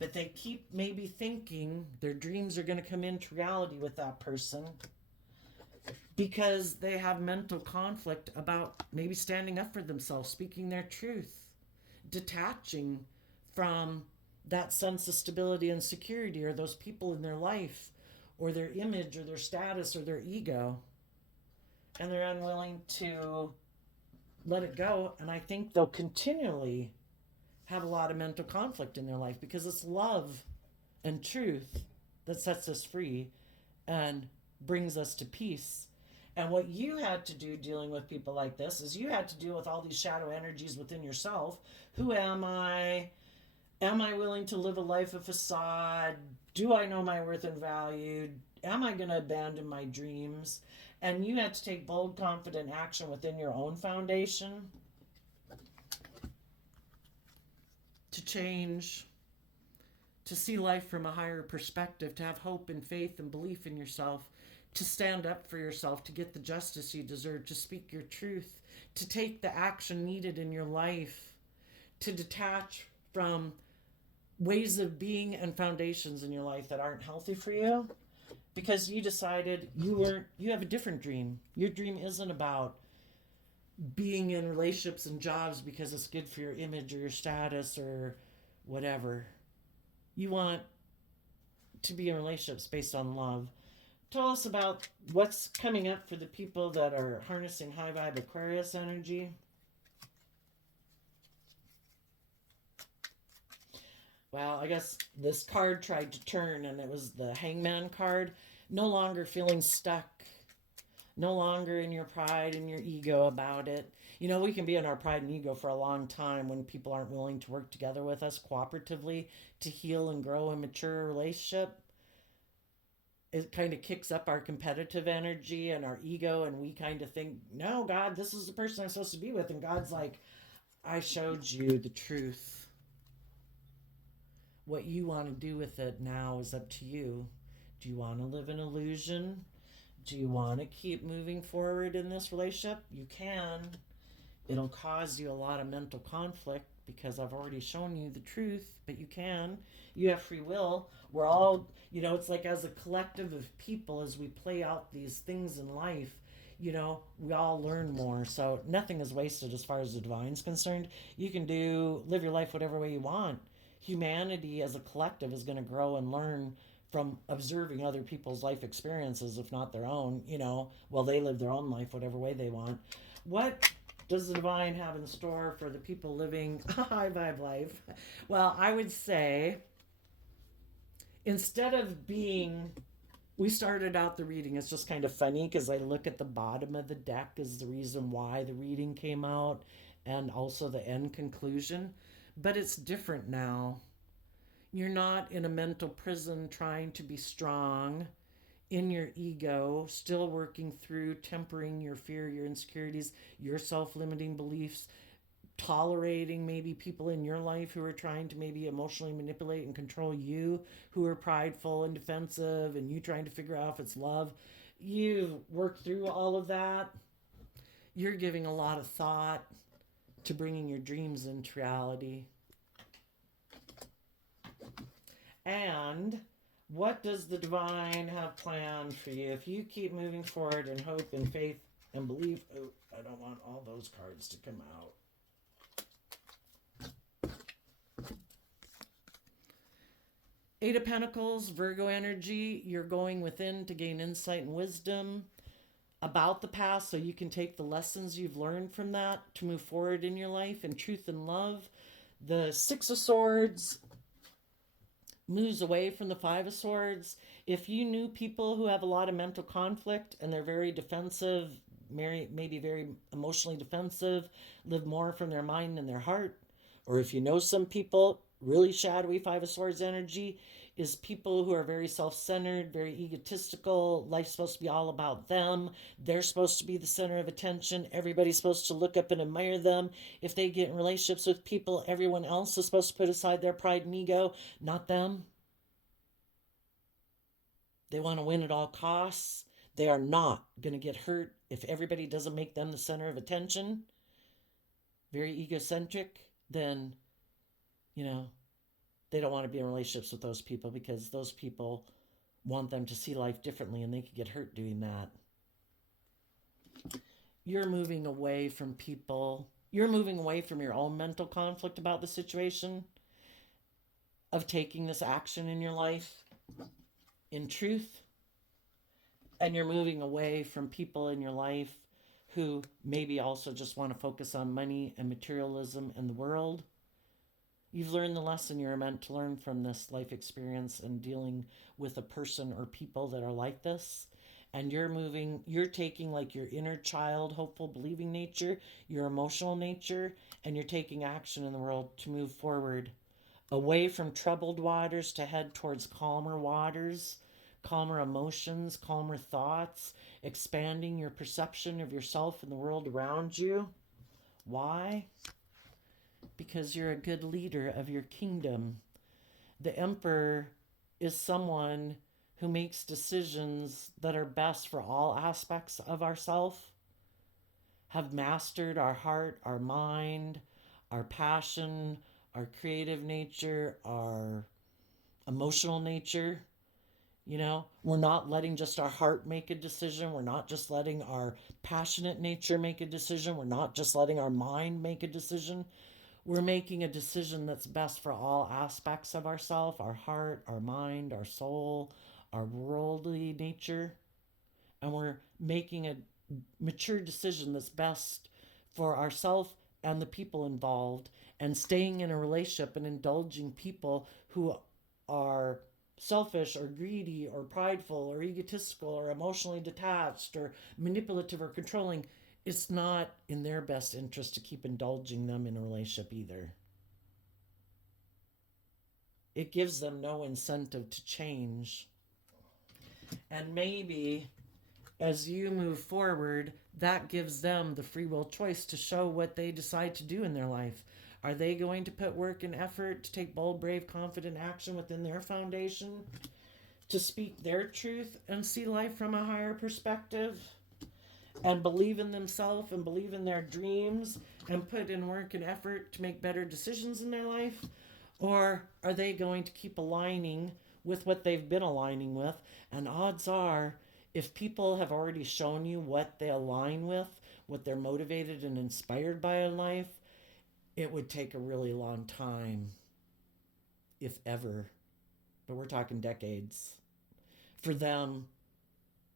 But they keep maybe thinking their dreams are going to come into reality with that person because they have mental conflict about maybe standing up for themselves, speaking their truth, detaching from that sense of stability and security, or those people in their life, or their image, or their status, or their ego. And they're unwilling to let it go. And I think they'll continually have a lot of mental conflict in their life because it's love and truth that sets us free and brings us to peace. And what you had to do dealing with people like this is you had to deal with all these shadow energies within yourself. Who am I? Am I willing to live a life of facade? Do I know my worth and value? am I going to abandon my dreams? And you had to take bold, confident action within your own foundation to change, to see life from a higher perspective, to have hope and faith and belief in yourself, to stand up for yourself, to get the justice you deserve, to speak your truth, to take the action needed in your life, to detach from ways of being and foundations in your life that aren't healthy for you, because you decided you have a different dream. Your dream isn't about being in relationships and jobs because it's good for your image or your status or whatever. You want to be in relationships based on love. Tell us about what's coming up for the people that are harnessing high vibe Aquarius energy. Well, I guess this card tried to turn, and it was the Hangman card. No longer feeling stuck. No longer in your pride and your ego about it. You know, we can be in our pride and ego for a long time when people aren't willing to work together with us cooperatively to heal and grow and mature a relationship. It kind of kicks up our competitive energy and our ego, and we kind of think, no, God, this is the person I'm supposed to be with. And God's like, I showed you the truth. What you want to do with it now is up to you. Do you want to live in illusion? Do you want to keep moving forward in this relationship? You can. It'll cause you a lot of mental conflict because I've already shown you the truth, but you can. You have free will. We're all, you know, it's like as a collective of people, as we play out these things in life, you know, we all learn more. So nothing is wasted as far as the divine's concerned. You can live your life whatever way you want. Humanity as a collective is going to grow and learn from observing other people's life experiences, if not their own, you know, while they live their own life whatever way they want. What does the divine have in store for the people living a high vibe life? Well, I would say instead of being, we started out the reading, it's just kind of funny because I look at the bottom of the deck as the reason why the reading came out and also the end conclusion. But it's different now. You're not in a mental prison trying to be strong in your ego, still working through tempering your fear, your insecurities, your self-limiting beliefs, tolerating maybe people in your life who are trying to maybe emotionally manipulate and control you, who are prideful and defensive, and you trying to figure out if it's love. You've worked through all of that. You're giving a lot of thought to bringing your dreams into reality. And what does the divine have planned for you? If you keep moving forward in hope and faith and belief. Oh, I don't want all those cards to come out. Eight of Pentacles, Virgo energy. You're going within to gain insight and wisdom about the past so you can take the lessons you've learned from that to move forward in your life in truth and love. The Six of Swords moves away from the Five of Swords. If you knew people who have a lot of mental conflict and they're very defensive, maybe very emotionally defensive, live more from their mind than their heart, or if you know some people, really shadowy Five of Swords energy is people who are very self-centered, very egotistical. Life's supposed to be all about them. They're supposed to be the center of attention. Everybody's supposed to look up and admire them. If they get in relationships with people, everyone else is supposed to put aside their pride and ego, not them. They want to win at all costs. They are not going to get hurt if everybody doesn't make them the center of attention. Very egocentric, then, you know, they don't want to be in relationships with those people because those people want them to see life differently and they could get hurt doing that. You're moving away from people. You're moving away from your own mental conflict about the situation of taking this action in your life in truth. And you're moving away from people in your life who maybe also just want to focus on money and materialism and the world. You've learned the lesson you're meant to learn from this life experience and dealing with a person or people that are like this. And you're taking like your inner child, hopeful, believing nature, your emotional nature, and you're taking action in the world to move forward away from troubled waters to head towards calmer waters. calmer emotions, calmer thoughts, expanding your perception of yourself and the world around you. Why? Because you're a good leader of your kingdom. The emperor is someone who makes decisions that are best for all aspects of ourself, have mastered our heart, our mind, our passion, our creative nature, our emotional nature. We're not letting just our heart make a decision. We're not just letting our passionate nature make a decision. We're not just letting our mind make a decision. We're making a decision that's best for all aspects of ourself, our heart, our mind, our soul, our worldly nature. And we're making a mature decision that's best for ourselves and the people involved, and staying in a relationship and indulging people who are selfish or greedy or prideful or egotistical or emotionally detached or manipulative or controlling. It's not in their best interest to keep indulging them in a relationship either. It gives them no incentive to change. And maybe as you move forward, that gives them the free will choice to show what they decide to do in their life. Are they going to put work and effort to take bold, brave, confident action within their foundation, to speak their truth and see life from a higher perspective, and believe in themselves and believe in their dreams and put in work and effort to make better decisions in their life? Or are they going to keep aligning with what they've been aligning with? And odds are, if people have already shown you what they align with, what they're motivated and inspired by in life, it would take a really long time, if ever, but we're talking decades, for them.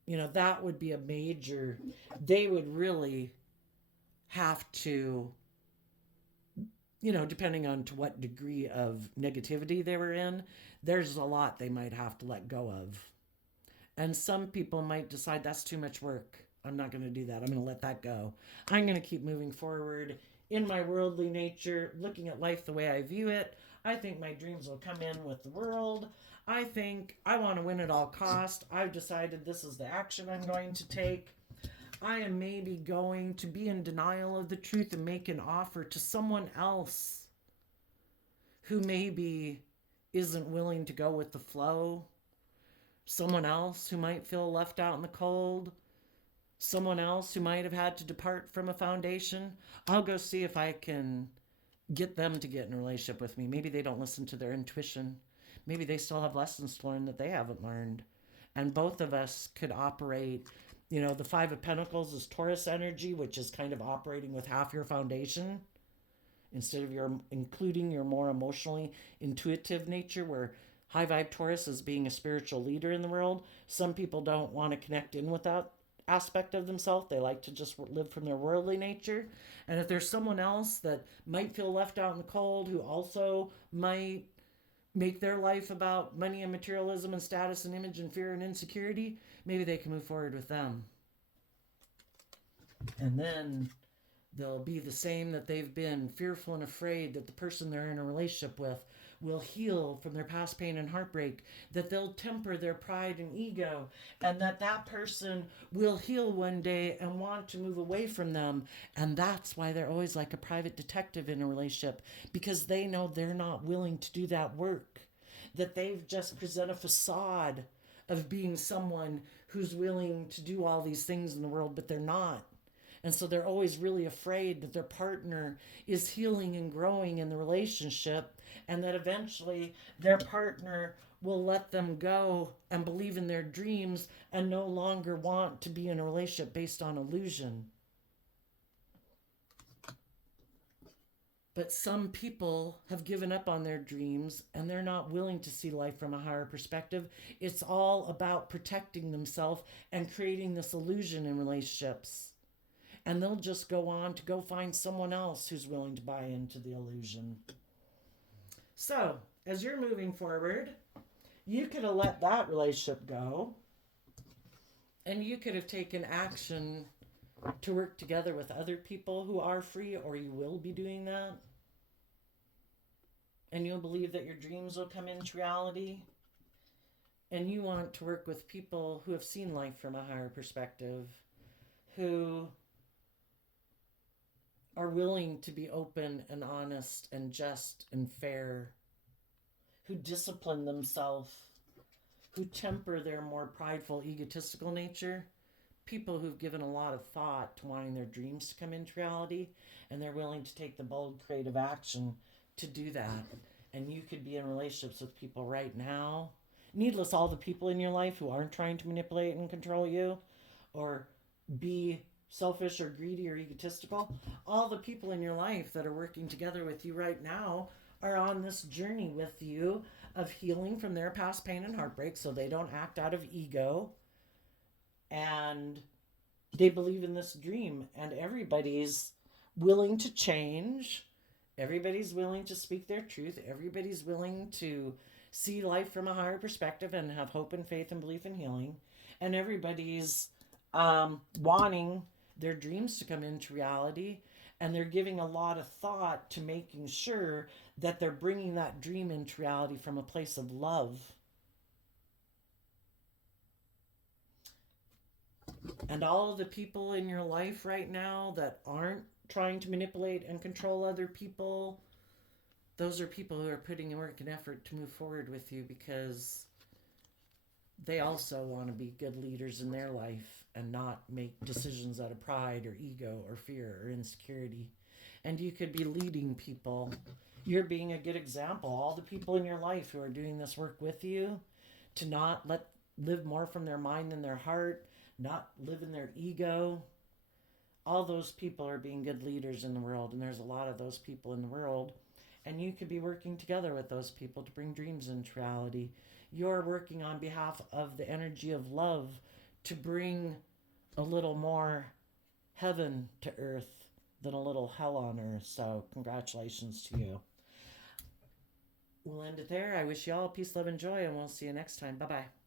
That would be a major, they would really have to, depending on to what degree of negativity they were in, there's a lot they might have to let go of. And some people might decide that's too much work. I'm not going to do that. I'm going to let that go. I'm going to keep moving forward in my worldly nature, looking at life the way I view it. I think my dreams will come in with the world. I think I want to win at all costs. I've decided this is the action I'm going to take. I am maybe going to be in denial of the truth and make an offer to someone else who maybe isn't willing to go with the flow. Someone else who might feel left out in the cold. Someone else who might have had to depart from a foundation. I'll go see if I can get them to get in a relationship with me. Maybe they don't listen to their intuition. Maybe they still have lessons to learn that they haven't learned. And both of us could operate, the Five of Pentacles is Taurus energy, which is kind of operating with half your foundation instead of including your more emotionally intuitive nature, where high vibe Taurus is being a spiritual leader in the world. Some people don't want to connect in with that aspect of themselves. They like to just live from their worldly nature. And if there's someone else that might feel left out in the cold, who also might make their life about money and materialism and status and image and fear and insecurity, maybe they can move forward with them. And then they'll be the same that they've been, fearful and afraid that the person they're in a relationship with will heal from their past pain and heartbreak, that they'll temper their pride and ego, and that person will heal one day and want to move away from them. And that's why they're always like a private detective in a relationship, because they know they're not willing to do that work, that they've just present a facade of being someone who's willing to do all these things in the world, but they're not. And so they're always really afraid that their partner is healing and growing in the relationship, and that eventually their partner will let them go and believe in their dreams and no longer want to be in a relationship based on illusion. But some people have given up on their dreams and they're not willing to see life from a higher perspective. It's all about protecting themselves and creating this illusion in relationships. And they'll just go on to go find someone else who's willing to buy into the illusion. So, as you're moving forward, you could have let that relationship go. And you could have taken action to work together with other people who are free, or you will be doing that. And you'll believe that your dreams will come into reality. And you want to work with people who have seen life from a higher perspective, who are willing to be open and honest and just and fair, who discipline themselves, who temper their more prideful, egotistical nature, people who've given a lot of thought to wanting their dreams to come into reality, and they're willing to take the bold, creative action to do that. And you could be in relationships with people right now. Needless, all the people in your life who aren't trying to manipulate and control you or be selfish or greedy or egotistical, all the people in your life that are working together with you right now are on this journey with you of healing from their past pain and heartbreak, so they don't act out of ego, and they believe in this dream, and everybody's willing to change, everybody's willing to speak their truth, everybody's willing to see life from a higher perspective and have hope and faith and belief in healing, and everybody's wanting their dreams to come into reality, and they're giving a lot of thought to making sure that they're bringing that dream into reality from a place of love. And all the people in your life right now that aren't trying to manipulate and control other people, those are people who are putting in work and effort to move forward with you, because they also want to be good leaders in their life and not make decisions out of pride or ego or fear or insecurity. And you could be leading people. You're being a good example. All the people in your life who are doing this work with you, to not live more from their mind than their heart, not live in their ego. All those people are being good leaders in the world, and there's a lot of those people in the world. And you could be working together with those people to bring dreams into reality. You're working on behalf of the energy of love to bring a little more heaven to earth than a little hell on earth. So congratulations to you. We'll end it there. I wish you all peace, love, and joy, and we'll see you next time. Bye-bye.